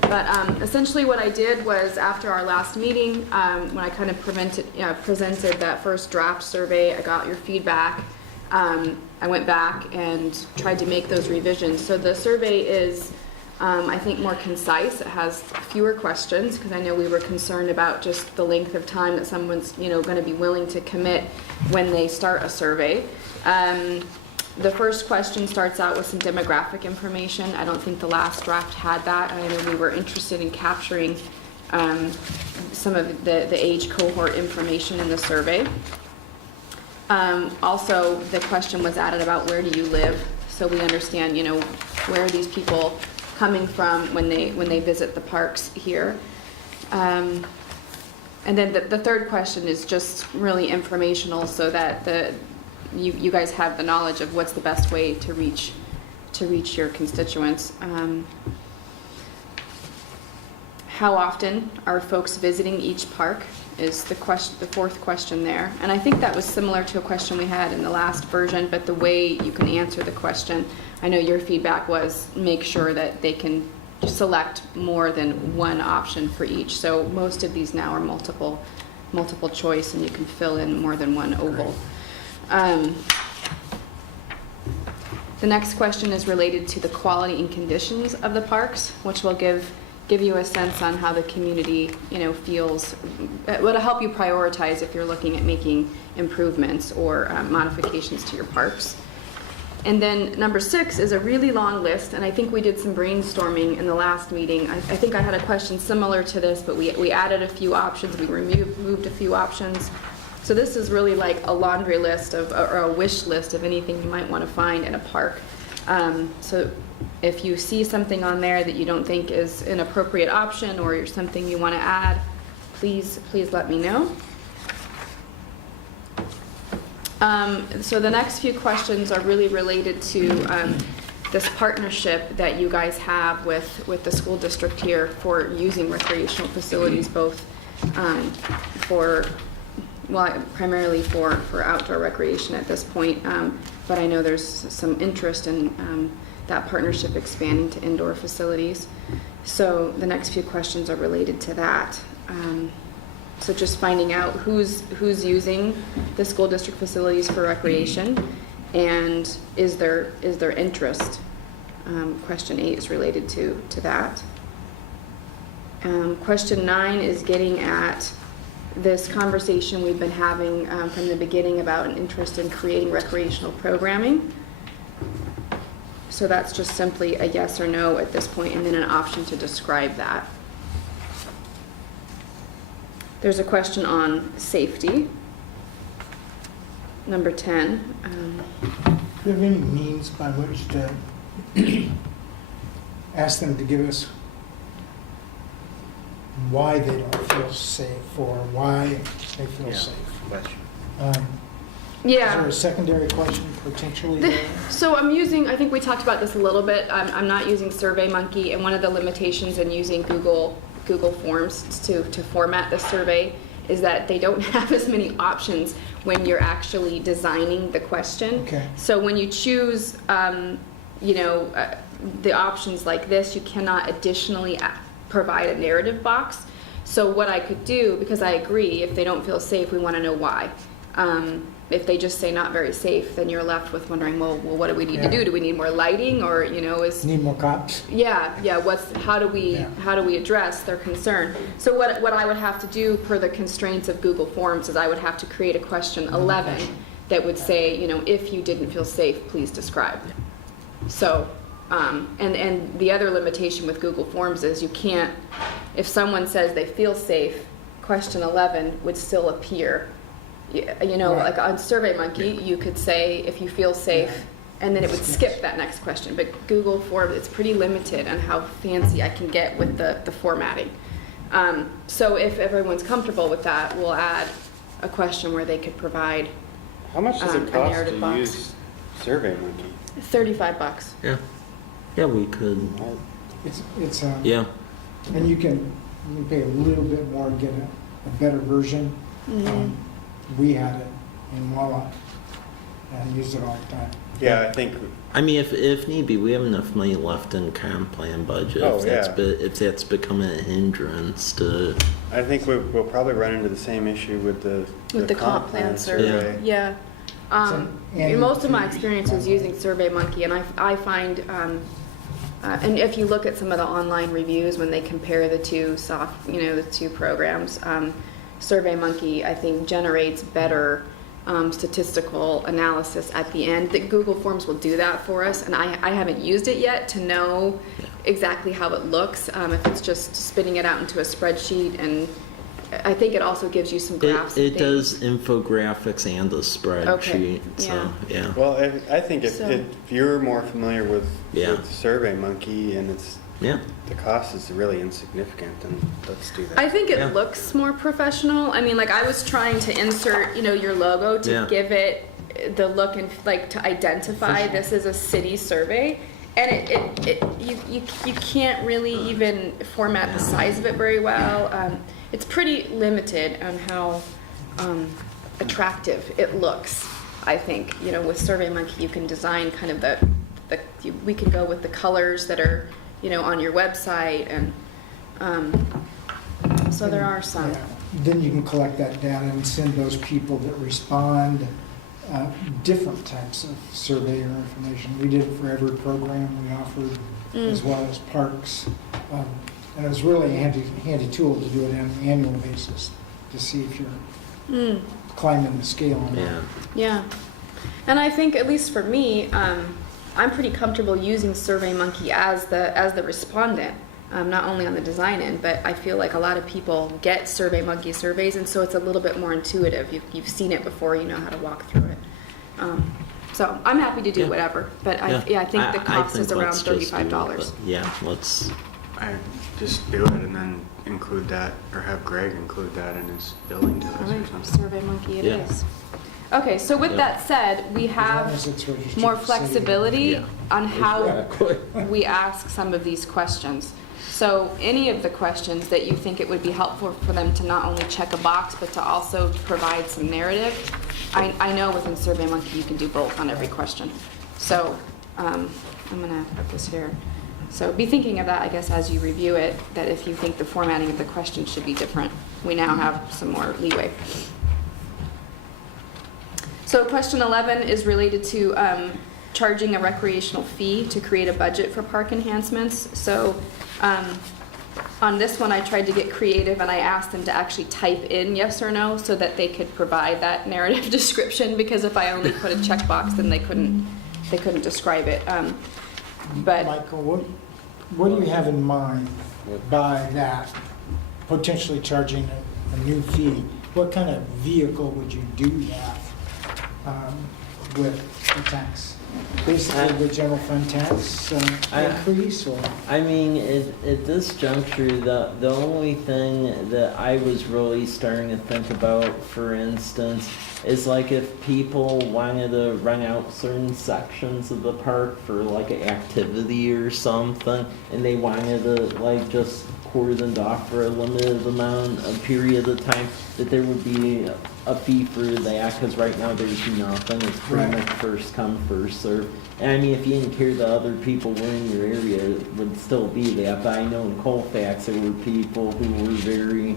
But essentially what I did was after our last meeting, when I kind of presented that first draft survey, I got your feedback. I went back and tried to make those revisions. So the survey is, I think, more concise. It has fewer questions because I know we were concerned about just the length of time that someone's, going to be willing to commit when they start a survey. The first question starts out with some demographic information. I don't think the last draft had that. I know we were interested in capturing some of the age cohort information in the survey. Also, the question was added about where do you live, so we understand, where are these people coming from when they visit the parks here. And then the third question is just really informational, so that you guys have the knowledge of what's the best way to reach your constituents. How often are folks visiting each park is the fourth question there. And I think that was similar to a question we had in the last version, but the way you can answer the question, I know your feedback was make sure that they can select more than one option for each. So most of these now are multiple choice, and you can fill in more than one oval. The next question is related to the quality and conditions of the parks, which will give you a sense on how the community, feels. It will help you prioritize if you're looking at making improvements or modifications to your parks. And then number 6 is a really long list, and I think we did some brainstorming in the last meeting. I think I had a question similar to this, but we added a few options, we removed a few options. So this is really like a laundry list or a wish list of anything you might want to find in a park. So if you see something on there that you don't think is an appropriate option or something you want to add, please let me know. So the next few questions are really related to this partnership that you guys have with the school district here for using recreational facilities, both primarily for outdoor recreation at this point, but I know there's some interest in that partnership expanding to indoor facilities. So the next few questions are related to that. So just finding out who's using the school district facilities for recreation, and is there interest. Question 8 is related to that. Question 9 is getting at this conversation we've been having from the beginning about an interest in creating recreational programming. So that's just simply a yes or no at this point, and then an option to describe that. There's a question on safety, number 10. Do you have any means by which to ask them to give us why they don't feel safe or why they feel safe? Question. Is there a secondary question potentially there? So I'm using, I think we talked about this a little bit, I'm not using SurveyMonkey, and one of the limitations in using Google Forms to format the survey is that they don't have as many options when you're actually designing the question. Okay. So when you choose, the options like this, you cannot additionally provide a narrative box. So what I could do, because I agree, if they don't feel safe, we want to know why. If they just say not very safe, then you're left with wondering, well, what do we need to do? Do we need more lighting, or Need more cops? yeah. How do we address their concern? So what I would have to do per the constraints of Google Forms is I would have to create a question 11 that would say, if you didn't feel safe, please describe. So, and the other limitation with Google Forms is you can't, if someone says they feel safe, question 11 would still appear. Like on SurveyMonkey, you could say if you feel safe, and then it would skip that next question. But Google Forms, it's pretty limited on how fancy I can get with the formatting. So if everyone's comfortable with that, we'll add a question where they could provide How much does a it cost narrative to box. use SurveyMonkey? $35. Yeah, we could, It's yeah. and you can pay a little bit more to get a better version. We had it in voila, and used it all the time. Yeah, I think, I mean, if need be, we have enough money left in comp plan budget. Oh, If that's becoming a hindrance to, I think we'll probably run into the same issue with the comp plan survey. Yeah. and- Most of my experience was using SurveyMonkey, and I find, and if you look at some of the online reviews when they compare the two the two programs, SurveyMonkey, I think, generates better statistical analysis at the end. That Google Forms will do that for us, and I haven't used it yet to know exactly how it looks. If it's just spitting it out into a spreadsheet, and I think it also gives you some graphs. it and does things. infographics and a spreadsheet, Okay, so, yeah. well, I think if So- you're more familiar with Yeah. SurveyMonkey and Yeah, the cost is really insignificant, then let's do that. I think it Yeah. looks more professional. I mean, like I was trying to insert, your logo to Yeah. give it the look and like to identify this is a city survey, and you can't really even format the size of it very well. It's pretty limited on how attractive it looks. I think with SurveyMonkey you can design kind of we can go with the colors that are on your website, and so there are some. Yeah. Then you can collect that data and send those people that respond different types of survey or information. We did it for every program we offered, as well as parks. And it was really a handy tool to do it on an annual basis to see if you're climbing the scale or not. yeah. Yeah, and I think at least for me, I'm pretty comfortable using SurveyMonkey as the respondent, not only on the design end, but I feel like a lot of people get SurveyMonkey surveys, and so it's a little bit more intuitive. You've seen it before, you know how to walk through it. So I'm happy to do Yeah. whatever, but I think the cost is around $35. Yeah, let's, I just do it and then include that, or have Greg include that in his billing to us All or right, something. SurveyMonkey it Yeah. is. Okay, so with Yeah. that said, we As long have as it's registered more to city. flexibility Yeah. on how Exactly. we ask some of these questions. So any of the questions that you think it would be helpful for them to not only check a box, but to also provide some narrative, I know within SurveyMonkey you can do both on every question. So I'm gonna put this here. So be thinking of that, I guess, as you review it, that if you think the formatting of the question should be different, we now have some more leeway. So question 11 is related to charging a recreational fee to create a budget for park enhancements. So on this one, I tried to get creative and I asked them to actually type in yes or no so that they could provide that narrative description, because if I only put a checkbox, then they couldn't describe it. But Michael, what do you have in mind by that, potentially charging a new fee? What kind of vehicle would you do that with the tax? Basically, the general fund tax increase, or? I mean, at this juncture, the only thing that I was really starting to think about, for instance, is like if people wanted to rent out certain sections of the park for like an activity or something, and they wanted to like just cordoned off for a limited amount, a period of time, that there would be a fee for that, because right now there's nothing. It's pretty Right. much first come, first serve. And I mean, if you didn't care that other people were in your area, it would still be that. But I know in Colfax, there were people who were very,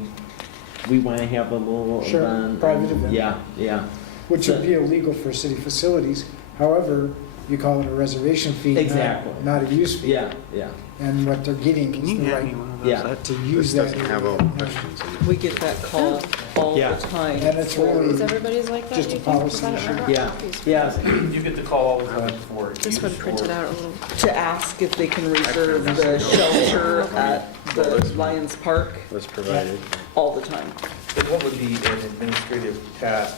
we want to have a little Sure, event. private event. Yeah, yeah. Which would be illegal for city facilities. However, you call it a reservation fee, Exactly. not a use fee. Yeah, yeah. And what they're getting Can is you the hand me right, one of those? Yeah. That- to use this that doesn't have all the questions in it. We get that call all Yeah. the time. and it's really Is everybody's like that? just you a think? policy 'Cause I don't issue. remember Yeah, copies. yeah. You get the call all the time for. This one printed out a little. To ask if they can reserve the shelter at the Lions Park Was provided. all the time. And what would be an administrative task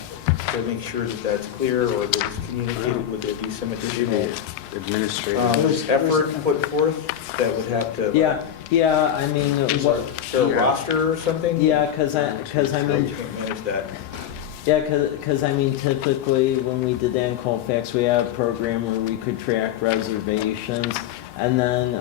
to make sure that that's clear or that it's communicated? Would there be some additional Administrative. effort put forth that would have to? Yeah, yeah, I mean, Is what, there a roster or something? yeah, cause I mean, You can't manage that. yeah, cause I mean, typically, when we did that in Colfax, we had a program where we could track reservations. And then,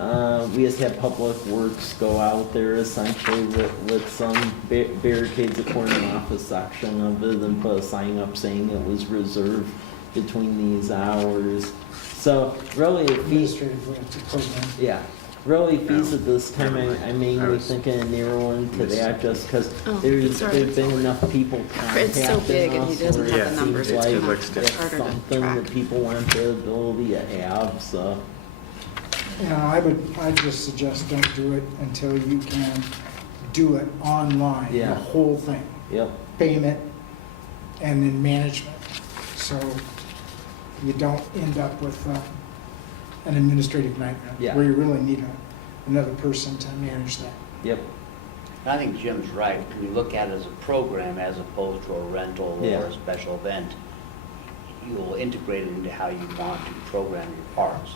we just had Public Works go out there essentially with some barricades, a cordon off a section of it and put a sign up saying it was reserved between these hours. So really, if fees, administrative program. yeah, really fees at this time, I mainly thinking of narrowing to that just because Oh, there's sorry. been enough people It's so big and he contacting us doesn't where have it the numbers. seems It's like gonna, looks it's it's harder to something track. that people want the ability to have, so. I'd just suggest don't do it until you can do it online, the Yeah. whole thing. Yep, Payment and then management. So you don't end up with an administrative nightmare. Yeah. Where you really need another person to manage that. yep, And I think Jim's right. When you look at it as a program as opposed to a rental Yeah. or a special event, you'll integrate it into how you want to program your parks.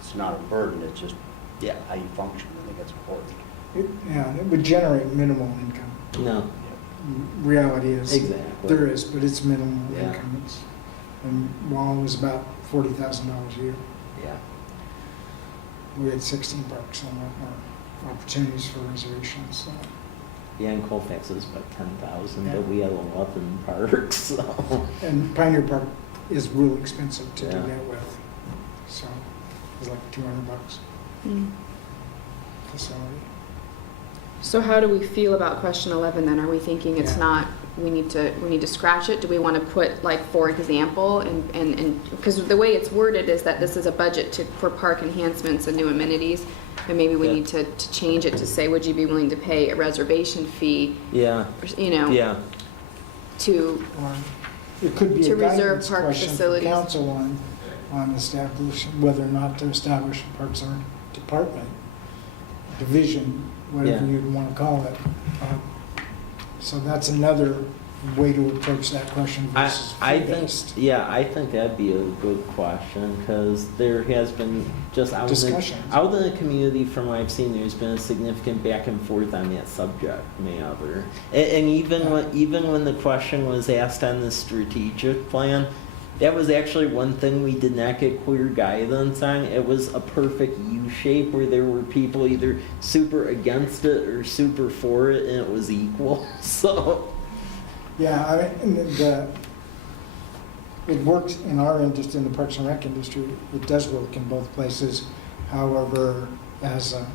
It's not a burden, it's just yeah, how you function. I think that's important. It would generate minimal income. no, Reality is, exactly. there is, but it's minimal Yeah. income. And while it was about $40,000 a year, Yeah, we had 16 parks and more opportunities for reservations. So. yeah, in Colfax it was about 10,000, Yeah. but we had 11 parks, so. And Pioneer Park is real expensive to do Yeah. that with. So it's like $200 Mm. facility. So how do we feel about question 11 then? Are we thinking it's Yeah. not, we need to scratch it? Do we want to put like, for example, and, because the way it's worded is that this is a budget for park enhancements and new amenities, and maybe we Yeah. need to change it to say, would you be willing to pay a reservation fee, Yeah, you know, yeah, to, Or it could be To a reserve guidance park question for facilities. council on establishing, whether or not to establish a parks or department, division, whatever Yeah. you'd want to call it. So that's another way to approach that question versus I think, fee-based yeah, I think that'd be a good question, because there has been, just out in the, discussions. out in the community, from what I've seen, there's been a significant back and forth on that subject matter. And even when the question was asked on the strategic plan, that was actually one thing we did not get clear guidance on. It was a perfect U shape where there were people either super against it or super for it, and it was equal, so. Yeah, I mean, it works in our industry, in the Parks and Rec industry. It does work in both places. However, as a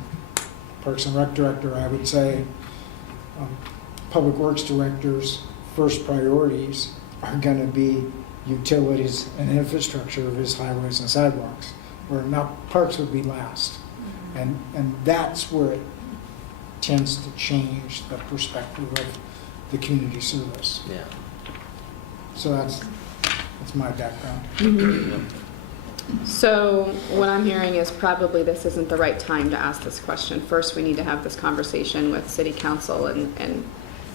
Parks and Rec director, I would say Public Works directors' first priorities are going to be utilities and infrastructure of his highways and sidewalks, where not parks would be last. And that's where it tends to change the perspective of the community service. Yeah. So that's my background. so what I'm hearing is probably this isn't the right time to ask this question. First, we need to have this conversation with city council and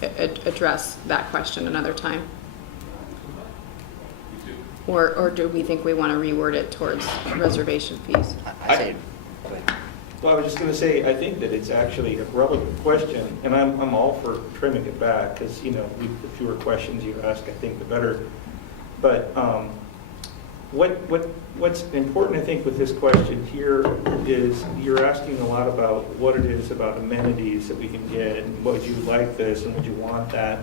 address that question another time. Or do we think we want to reword it towards reservation fees? I say, go ahead. Well, I was just going to say, I think that it's actually a relevant question, and I'm all for trimming it back, because, you know, the fewer questions you ask, I think, the better. But What's important, I think, with this question here is you're asking a lot about what it is about amenities that we can get, and would you like this, and would you want that?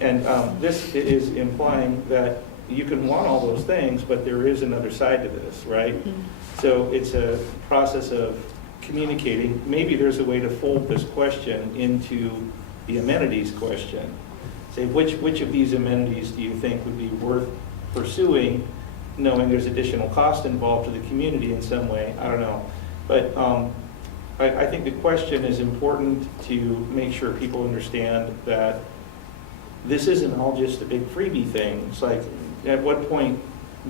And this is implying that you can want all those things, but there is another side to this, right? So it's a process of communicating. Maybe there's a way to fold this question into the amenities question. Say, which of these amenities do you think would be worth pursuing, knowing there's additional cost involved to the community in some way? I don't know. But I think the question is important to make sure people understand that this isn't all just a big freebie thing. It's like, at what point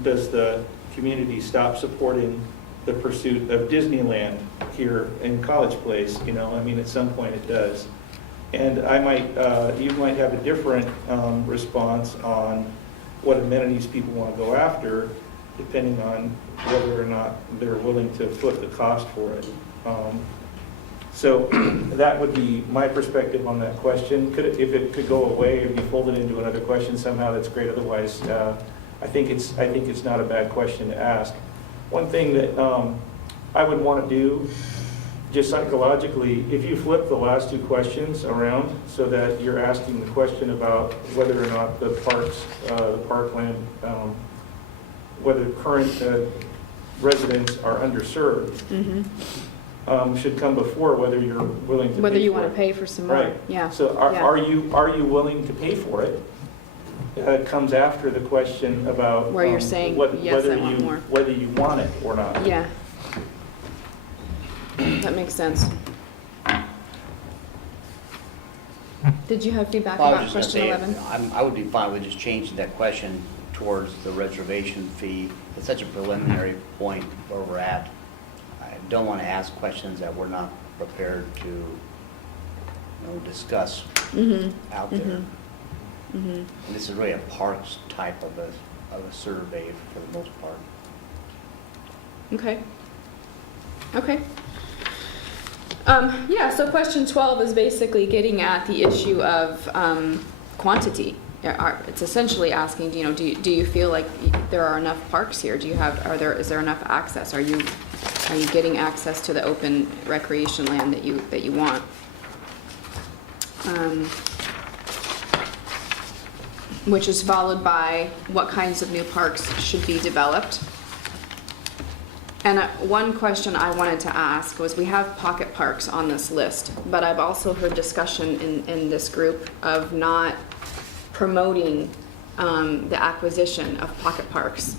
does the community stop supporting the pursuit of Disneyland here in College Place? You know, I mean, at some point it does. And you might have a different response on what amenities people want to go after, depending on whether or not they're willing to foot the cost for it. So that would be my perspective on that question. If it could go away and be folded into another question somehow, that's great. Otherwise, I think it's not a bad question to ask. One thing that I would want to do, just psychologically, if you flip the last two questions around so that you're asking the question about whether or not the parks, the parkland, whether current residents are underserved, should come before whether you're willing to Whether pay you for want to it. pay for some more. Right. Yeah. So Yeah. are you willing to pay for it? Comes after the question about Where you're saying, yes, whether I want more. whether you want it or not. Yeah. That makes sense. Did you have feedback Well, I about was just question gonna say, 11? I would be fine with just changing that question towards the reservation fee. It's such a preliminary point where we're at. I don't want to ask questions that we're not prepared to, discuss out there. And this is really a parks type of a survey for the most part. Okay. Okay. Yeah, so question 12 is basically getting at the issue of quantity. It's essentially asking, do you feel like there are enough parks here? Is there enough access? Are you getting access to the open recreation land that you want? Which is followed by what kinds of new parks should be developed. And one question I wanted to ask was, we have pocket parks on this list, but I've also heard discussion in this group of not promoting the acquisition of pocket parks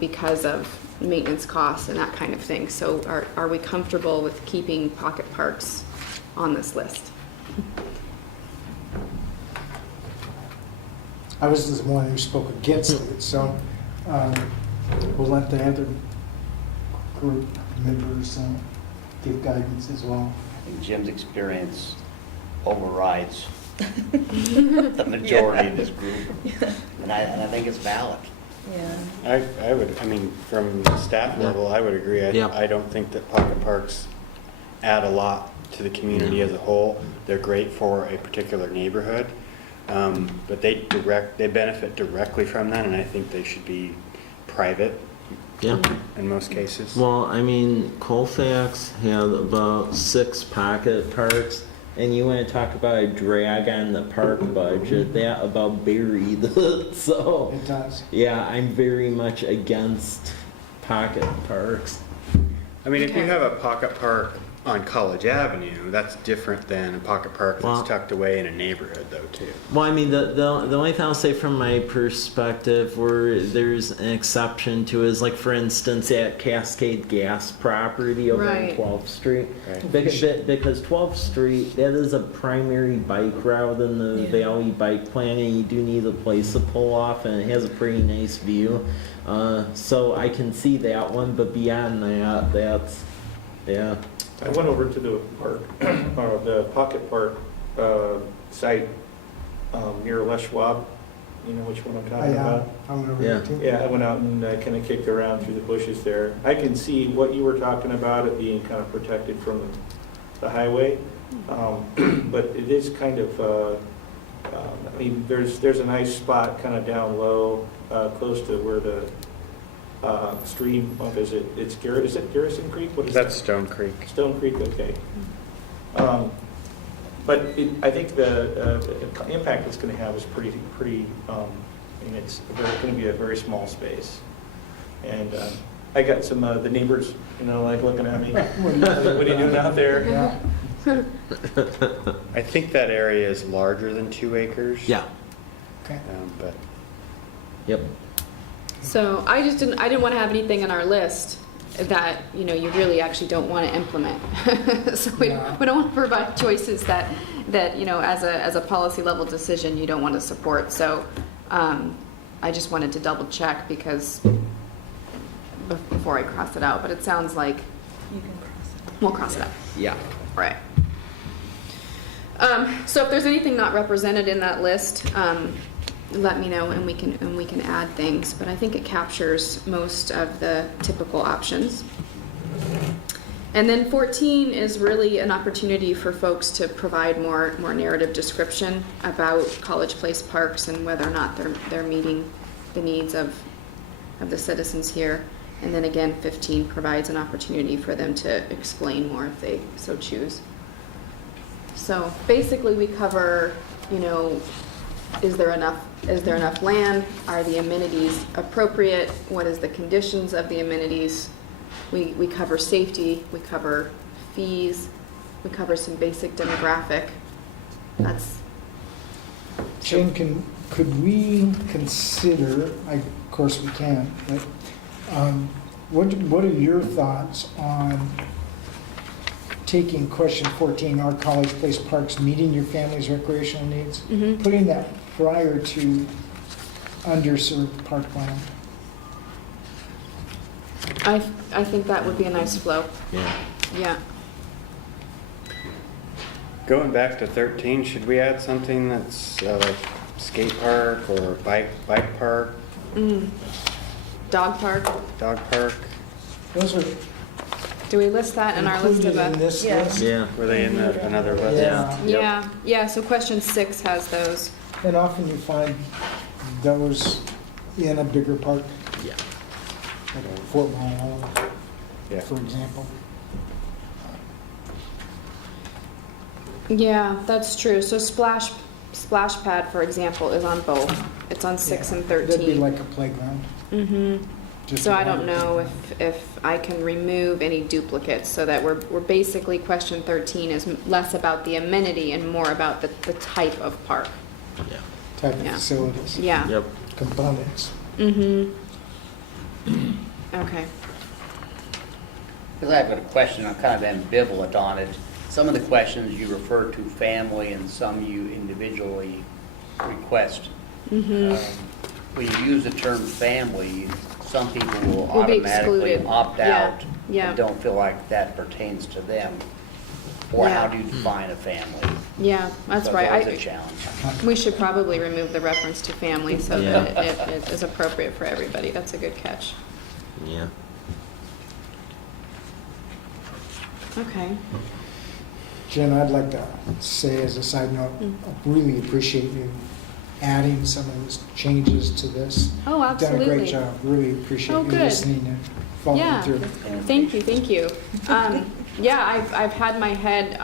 because of maintenance costs and that kind of thing. So are we comfortable with keeping pocket parks on this list? I was the one who spoke against it, so we'll let the other group members give guidance as well. I think Jim's experience overrides the majority of this group. And I think it's valid. I would, from the staff level, I would agree. Yeah. I don't think that pocket parks add a lot to the community as a whole. They're great for a particular neighborhood, but they benefit directly from that, and I think they should be private. Yeah. In most cases. Well, Colfax had about 6 pocket parks, and you want to talk about a drag on the park budget, that about buried. So, It does. yeah, I'm very much against pocket parks. If you have a pocket park on College Avenue, that's different than a pocket park that's Well- tucked away in a neighborhood, though, too. Well, the only thing I'll say from my perspective where there's an exception to is, like, for instance, at Cascade Gas property over on Right. 12th Street. Right. Because 12th Street, that is a primary bike route in the Valley Bike Plan, and you do need a place to pull off, and it has a pretty nice view. So I can see that one, but beyond that, that's, yeah. I went over to the park, or the pocket park site near Les Schwab. You know which one I'm talking about? I went over Yeah. there too. Yeah, I went out and kind of kicked around through the bushes there. I can see what you were talking about, it being kind of protected from the highway. But it is kind of, there's a nice spot kind of down low, close to where the stream of, is it Garrison Creek? What is That's that? Stone Creek. Stone Creek, okay. But I think the impact it's going to have is pretty. And it's going to be a very small space. And I got some the neighbors, like looking at me. What are you doing out there? Yeah. I think that area is larger than 2 acres. Yeah. Okay. But Yep. So I didn't want to have anything on our list that, you really actually don't want to implement. So we Yeah. don't want to provide choices that, as a policy level decision, you don't want to support. So I just wanted to double check because before I cross it out, but it sounds like we'll cross it out. Yeah. Right. So if there's anything not represented in that list, let me know and we can add things. But I think it captures most of the typical options. And then 14 is really an opportunity for folks to provide more narrative description about College Place parks and whether or not they're meeting the needs of the citizens here. And then again, 15 provides an opportunity for them to explain more if they so choose. So basically we cover, is there enough land? Are the amenities appropriate? What is the conditions of the amenities? We cover safety, we cover fees, we cover some basic demographic. That's Jen, could we consider, of course we can, but what are your thoughts on taking question 14, are College Place parks meeting your family's recreational needs? Mm-hmm. Putting that prior to underserved parkland. I think that would be a nice flow. Yeah. Yeah. going back to 13, should we add something that's like skate park or bike park, Dog park. dog park? Those are Do we list that in our list included of in this Yeah. list. Yeah. Were they in another list? Yeah. Yeah, so question 6 has those. And often you find those in a bigger park, Yeah. like Fort Mile, Yeah. for example. Yeah, that's true. So splash pad, for example, is on both. It's on 6 Yeah. and That'd be 13. like a playground. Mm-hmm. just So I a don't know water if I can remove any duplicates, so that we're basically, question 13 is less about the amenity and more about the type of park. Yeah. type of Yeah. facilities, Yeah. Yep. components. Mm-hmm. Okay. Because I've got a question, I'm kind of ambivalent on it. Some of the questions you refer to family and some you individually request. Mm-hmm. When you use the term family, some people will Will be automatically excluded. opt Yeah, out yeah. and don't feel like that pertains to them. Or Yeah. how do you define a family? Yeah, that's So right. it's always a challenge. We should probably remove the reference to family so Yeah. that it is appropriate for everybody. That's a good catch. Yeah. Okay. Jen, I'd like to say as a side note, I really appreciate you adding some of those changes to this. Oh, You've done a absolutely. great job. Really appreciate Oh, you good. listening and following Yeah. through. Thank you. Yeah, I've had my head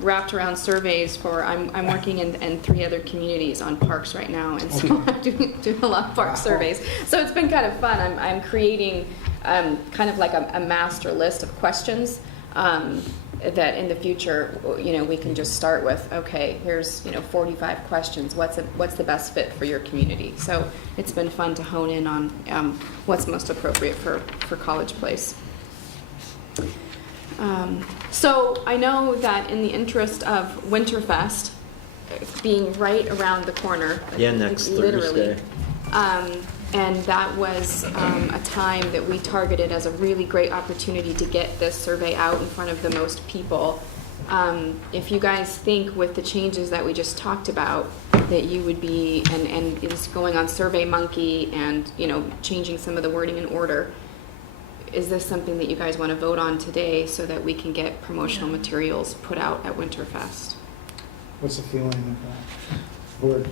wrapped around surveys for, I'm working in 3 other communities on parks right now, and so I'm doing a lot of park Wow. surveys. So it's been kind of fun. I'm creating kind of like a master list of questions that in the future, we can just start with, okay, here's, 45 questions. What's the best fit for your community? So it's been fun to hone in on what's most appropriate for College Place. So I know that in the interest of Winterfest being right around the corner, Yeah, next literally, Thursday. and that was a time that we targeted as a really great opportunity to get this survey out in front of the most people. If you guys think with the changes that we just talked about, that you would be, and it's going on SurveyMonkey and, changing some of the wording and order, is this something that you guys want to vote on today so that we can get promotional materials put out at Winterfest? What's the feeling of that? Board?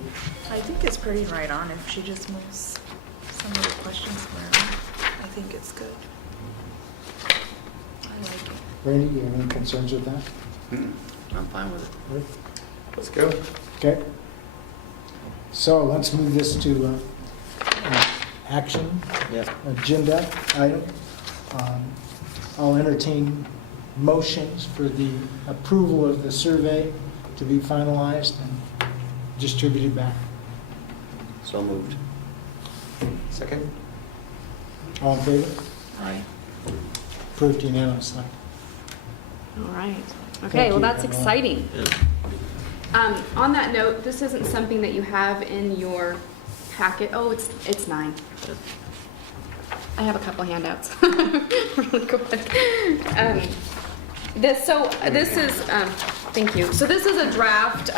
I think it's pretty right on if she just moves some of the questions around. I think it's good. I like it. Randy, you have any concerns with that? I'm fine with it. Let's go. Okay. So let's move this to action, Yeah. agenda item. I'll entertain motions for the approval of the survey to be finalized and distributed back. So moved. Second? All in favor? Aye. Approved unanimously. All right. Thank Okay, well, you, that's Pamela. exciting. On that note, this isn't something that you have in your packet. Oh, it's 9. I have a couple handouts. Really quick. This is, thank you. So this is a draft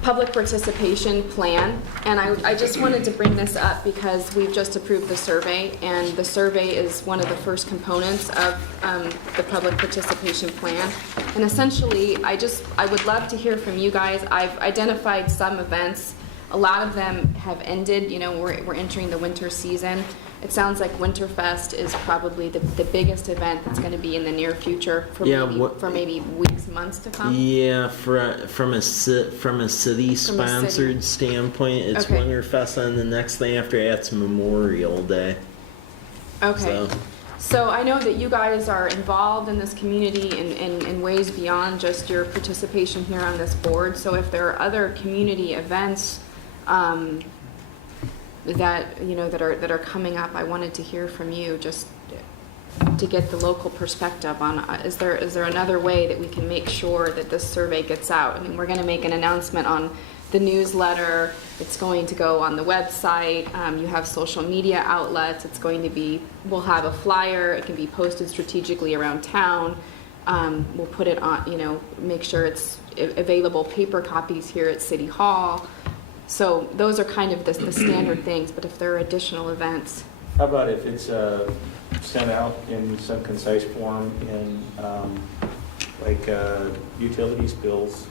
public participation plan, and I just wanted to bring this up because we've just approved the survey, and the survey is one of the first components of the public participation plan. And essentially, I would love to hear from you guys. I've identified some events. A lot of them have ended. You know, we're entering the winter season. It sounds like Winterfest is probably the biggest event that's going to be in the near future for maybe weeks, months to come. Yeah, from a city-sponsored standpoint, it's Okay. Winterfest, and the next thing after that's Memorial Day. Okay. So I know that you guys are involved in this community in ways beyond just your participation here on this board. So if there are other community events that are coming up, I wanted to hear from you just to get the local perspective on, is there another way that we can make sure that this survey gets out? I mean, we're going to make an announcement on the newsletter. It's going to go on the website. You have social media outlets. We'll have a flyer. It can be posted strategically around town. We'll put it on, make sure it's available paper copies here at City Hall. So those are kind of the standard things, but if there are additional events. How about if it's sent out in some concise form in utilities bills,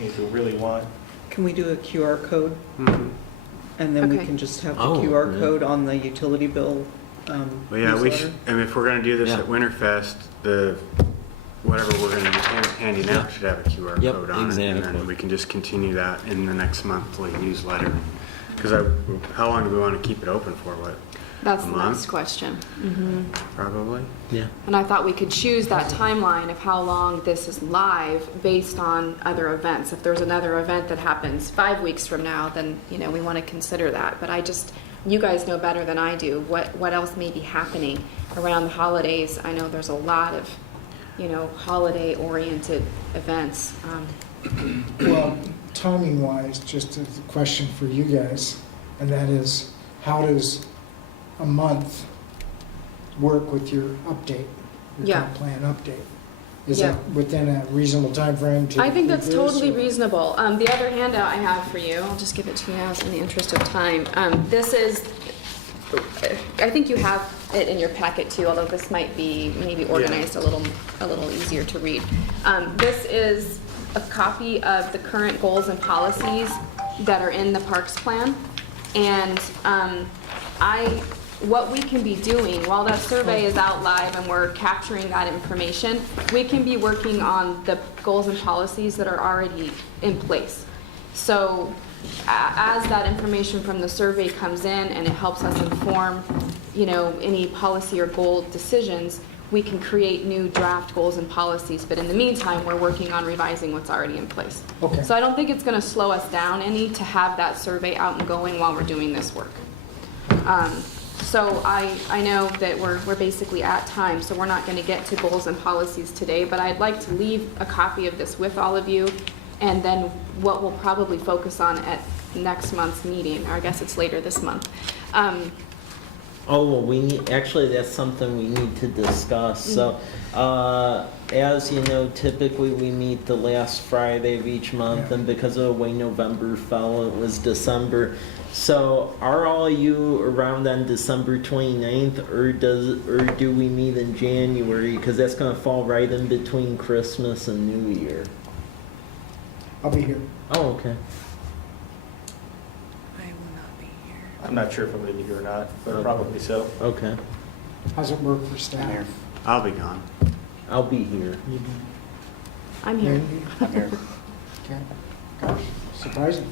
if you really want? Can we do a QR code? Mhm. And then we Okay. can just have the Oh, QR yeah. code on the utility bill Well, yeah, newsletter? if we're gonna do this Yeah. at Winterfest, whatever we're gonna be handing out should have a QR Yep, code on it. And exactly. then we can just continue that in the next monthly newsletter. Because how long do we want to keep it open for? What, That's a the month? next question. Probably? Yeah. And I thought we could choose that timeline of how long this is live based on other events. If there's another event that happens 5 weeks from now, then, we want to consider that. But you guys know better than I do what else may be happening around the holidays. I know there's a lot of, holiday-oriented events. Well, timing-wise, just a question for you guys, and that is, how does a month work with your update? Your Yeah. comp plan update? Is Yeah. that within a reasonable timeframe to? I think that's do this, totally or- reasonable. The other handout I have for you, I'll just give it to you now in the interest of time. This is, I think you have it in your packet too, although this might be maybe organized a little easier to read. This is a copy of the current goals and policies that are in the Parks Plan. And what we can be doing, while that survey is out live and we're capturing that information, we can be working on the goals and policies that are already in place. So as that information from the survey comes in and it helps us inform, any policy or goal decisions, we can create new draft goals and policies. But in the meantime, we're working on revising what's already in place. Okay. So I don't think it's going to slow us down any to have that survey out and going while we're doing this work. So I know that we're basically at time, so we're not going to get to goals and policies today, but I'd like to leave a copy of this with all of you, and then what we'll probably focus on at next month's meeting, or I guess it's later this month. Actually, that's something we need to discuss. So, as you know, typically we meet the last Friday of each month, and because of the way November fell, it was December. So, are all of you around on December 29th, or do we meet in January? Because that's going to fall right in between Christmas and New Year. I'll be here. Oh, okay. I will not be here. I'm not sure if I'm going to be here or not, but probably so. Okay. How's it work for staff? I'll be gone. I'll be here. You do- I'm here. I'm here. Okay. Gosh, surprising.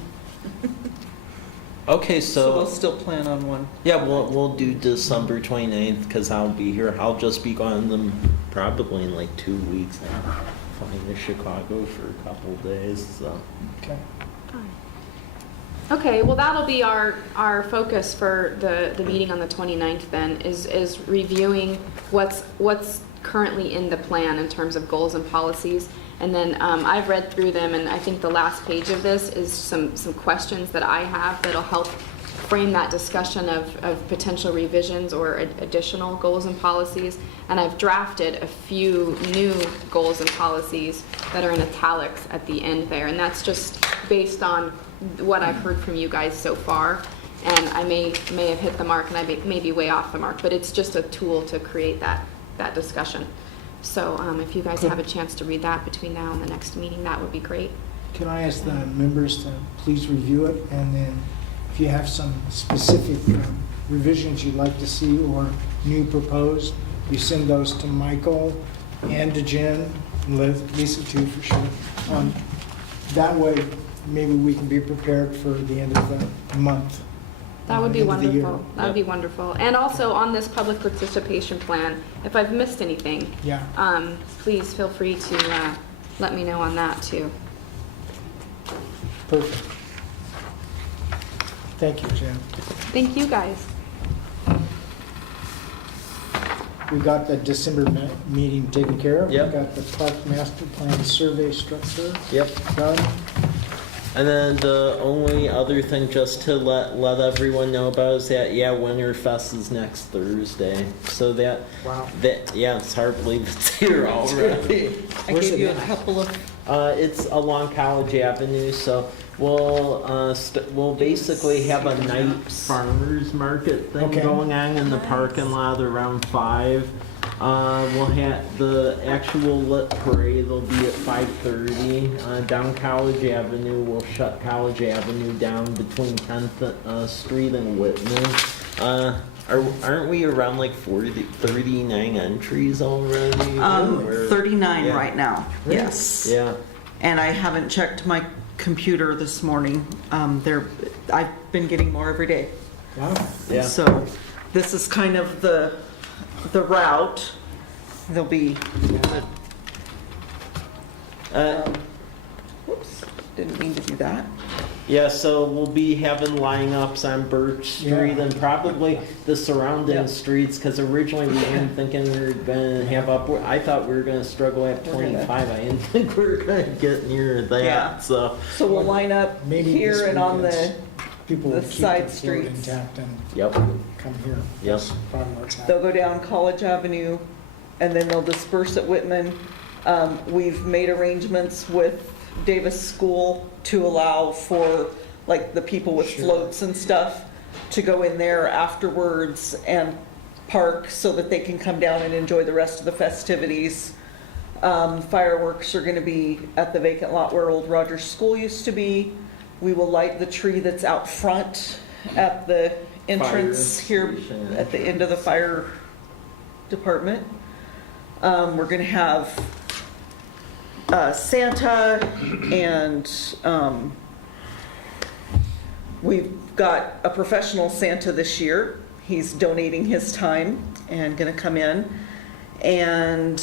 Okay, So we'll still plan on one. yeah, we'll do December 29th because I'll be here. I'll just be gone them probably in like 2 weeks. I'm flying to Chicago for a couple of days. So Okay. Okay, well, that'll be our focus for the meeting on the 29th then, is reviewing what's currently in the plan in terms of goals and policies. And then I've read through them, and I think the last page of this is some questions that I have that'll help frame that discussion of potential revisions or additional goals and policies. And I've drafted a few new goals and policies that are in italics at the end there. And that's just based on what I've heard from you guys so far. And I may have hit the mark, and I may be way off the mark, but it's just a tool to create that discussion. So if you guys have a chance to read that between now and the next meeting, that would be great. Can I ask the members to please review it, and then if you have some specific revisions you'd like to see or new proposed, you send those to Michael and to Jen, and Lisa too for sure. That way, maybe we can be prepared for the end of the month. That would be end of the year. wonderful. That would be wonderful. And also on this public participation plan, if I've missed anything, Yeah. please feel free to let me know on that too. Perfect. Thank you, Jen. Thank you, guys. We got the December meeting taken care of. Yep. We got the park master plan survey structure yep. done. And then the only other thing just to let everyone know about is that Winterfest is next Thursday. So that it's hard to believe it's here already. I Where's gave it you a at? couple of, It's along College Avenue, so we'll basically have a night farmers market thing Okay. going on in the parking lot around 5. We'll have the actual lit parade will be at 5:30 down College Avenue. We'll shut College Avenue down between 10th Street and Whitman. Aren't we around like 39 entries already? Or- 39 yeah. right now, yes. Yeah. And I haven't checked my computer this morning. I've been getting more every day. Wow. Yeah. So this is kind of the route. There'll be, whoops, didn't mean to do that. Yeah, so we'll be having lineups on Birch Street and probably the surrounding Yep. streets, because originally we weren't thinking we were gonna have I thought we were gonna struggle at 25. I didn't think we were gonna get near that. Yeah. So So we'll line up Maybe here this and on the, weekend's people will the keep side the float streets. intact and yep, come here. yep. Probably what's they'll happening. go down College Avenue, and then they'll disperse at Whitman. We've made arrangements with Davis School to allow for, like, the people with Sure. floats and stuff to go in there afterwards and park so that they can come down and enjoy the rest of the festivities. Fireworks are gonna be at the vacant lot where Old Rogers School used to be. We will light the tree that's out front at the entrance here station. at the end of the fire department. We're gonna have Santa, and we've got a professional Santa this year. He's donating his time and gonna come in. And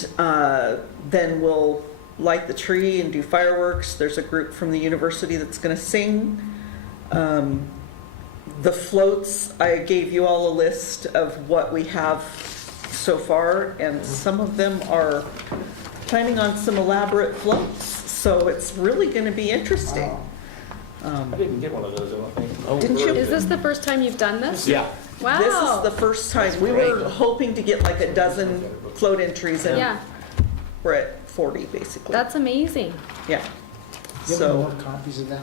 then we'll light the tree and do fireworks. There's a group from the university that's gonna sing. The floats, I gave you all a list of what we have so far, and some of them are planning on some elaborate floats, so it's really going to be interesting. I didn't get one of those, I don't think. Oh, Didn't you? Is this the first time you've done this? Yeah. Wow. This is the first time. We were hoping to get like a dozen float entries, and Yeah, we're at 40 basically. that's amazing. Yeah. You have So more copies of that?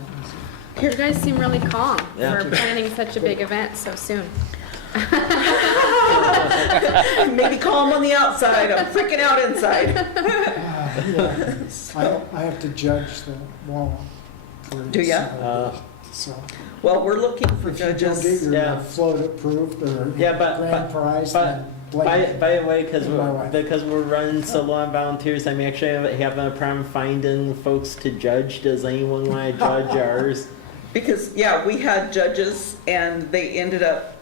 You guys seem really calm Yeah. for planning such a big event so soon. maybe calm on the outside. I'm freaking out inside. Yeah. I have to judge the wall. Do ya? So Well, we're looking for if you don't get judges. your Yeah. float approved or Yeah, but- grand prize, but- then blame By me. the way, because My wife. we're running so low on volunteers, I'm actually having a problem finding folks to judge. Does anyone want to judge ours? Because, yeah, we had judges and they ended up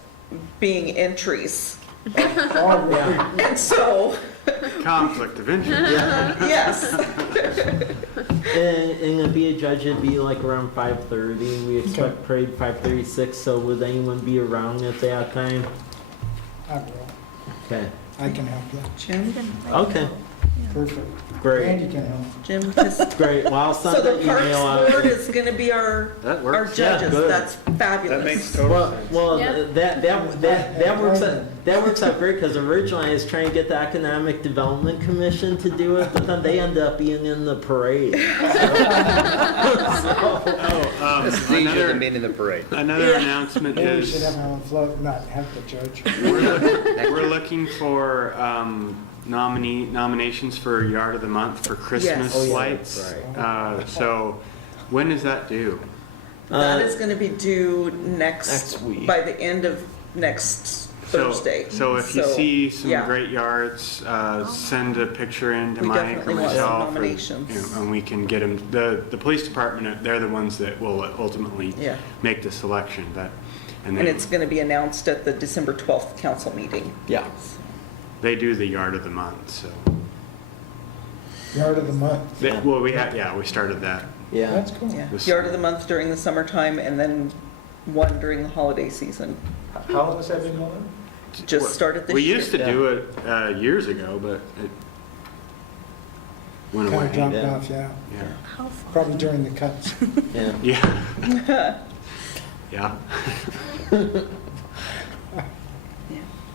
being entries. Oh, really? And so, Conflict of interest. yes. And to be a judge, it'd be like around 5:30. We expect parade 5:36. So would anyone be around at that time? I will. Okay. I can help you. Jim, Okay. Perfect. Great. Randy can help. Jim, just, Great. Well, I'll send so the the email Parks out. Board is gonna be our That works. Yeah, judges. good. That's fabulous. That makes total Well, sense. well, Yeah. that works out great because originally I was trying to get the Economic Development Commission to do it, but then they ended up being in the parade. This is easier than being in the parade. Another Yeah. announcement Maybe we should is have our own float, not have the judge. we're looking for nominations for Yard of the Month for Christmas Yes. Oh, yeah, lights. that's So when is that due? That is gonna be due Next week. by the end of next So- Thursday. So if you see some yeah. great yards, send a picture in to We Mike or definitely want some myself. nominations. And we can get them, the police department, they're the ones that will ultimately Yeah. make the selection, but, and And they, it's gonna be announced at the December 12th council meeting. Yeah. they do the Yard of the Month, so. Yard of the month. Well, we started that. Yeah. That's cool. Yeah, This- Yard of the Month during the summertime and then one during the holiday season. How long has that been going? Just started this We year. used to do it years ago, but it went Kind of away. dropped Yeah. off, yeah. Yeah. Probably during the cuts. Yeah. Yeah. Yeah.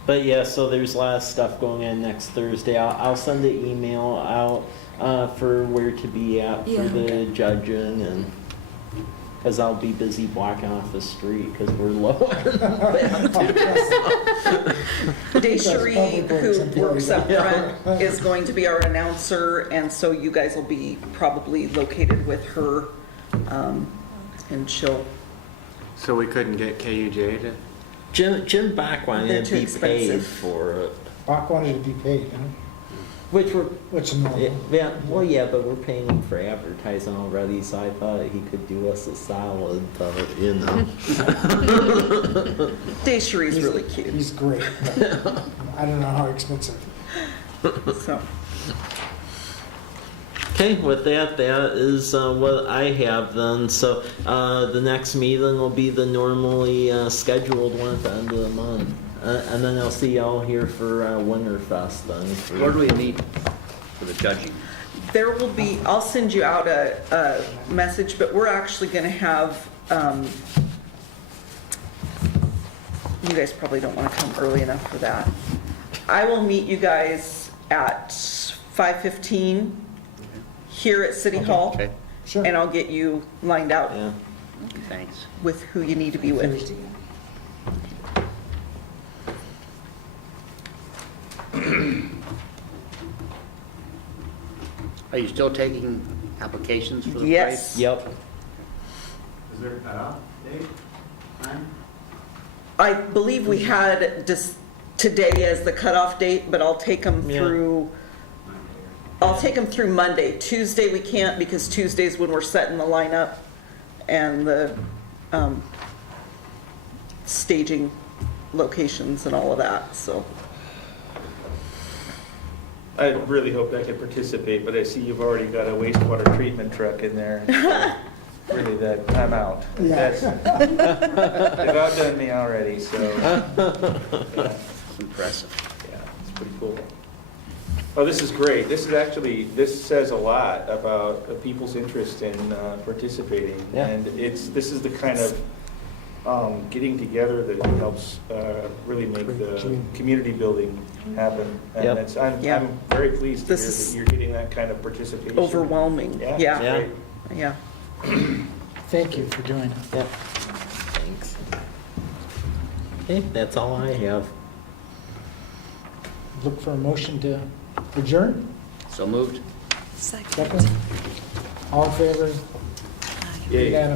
But yeah, so there's a lot of stuff going on next Thursday. I'll send the email out for where to be at for the judging and because I'll be busy blocking off the street because we're low on Desiree, Public Works who works up employee. front, is going to be our announcer, and so you guys will be probably located with her, and she'll, So we couldn't get KUJ to? Jim Bach They're wanted too to be paid expensive. for it. Bach wanted to be paid, huh? Which we're, Which is normal. yeah, well, yeah, but we're paying him for advertising already, so I thought he could do us a solid, you know. Desiree's really cute, He's great. but I don't know how expensive. so. Okay, with that is what I have then. So the next meeting will be the normally scheduled one at the end of the month. And then I'll see y'all here for Winterfest then. Where do we meet for the judging? There will be, I'll send you out a message, but we're actually gonna have, you guys probably don't wanna come early enough for that. I will meet you guys at 5:15 here at City Hall, Okay, Sure. and I'll get you lined out Yeah. thanks. with who you need to be with. Thursday. Are you still taking applications for the parade? Yes. Yep. Is there a cutoff date? Time? I believe we had just today as the cutoff date, but I'll take them Yeah. through, I'll take them through Monday. Tuesday we can't because Tuesday's when we're setting the lineup and the staging locations and all of that, so. I really hoped I could participate, but I see you've already got a wastewater treatment truck in there. So really, that, I'm out. Yeah. They've outdone me already, so, yeah, Impressive. yeah, it's pretty cool. Oh, this is great. This is actually, this says a lot about people's interest in participating. Yeah. And this is the kind of getting together that helps really make the community building happen. And Yep. that's, I'm Yeah. very pleased to hear This is that you're getting that kind of participation. Overwhelming, Yeah. yeah, Great. yeah. Thank you for doing it. Yep. Thanks. Okay, that's all I have. Look for a motion to adjourn. So moved? Second. All in favor? Yay. Unanimous.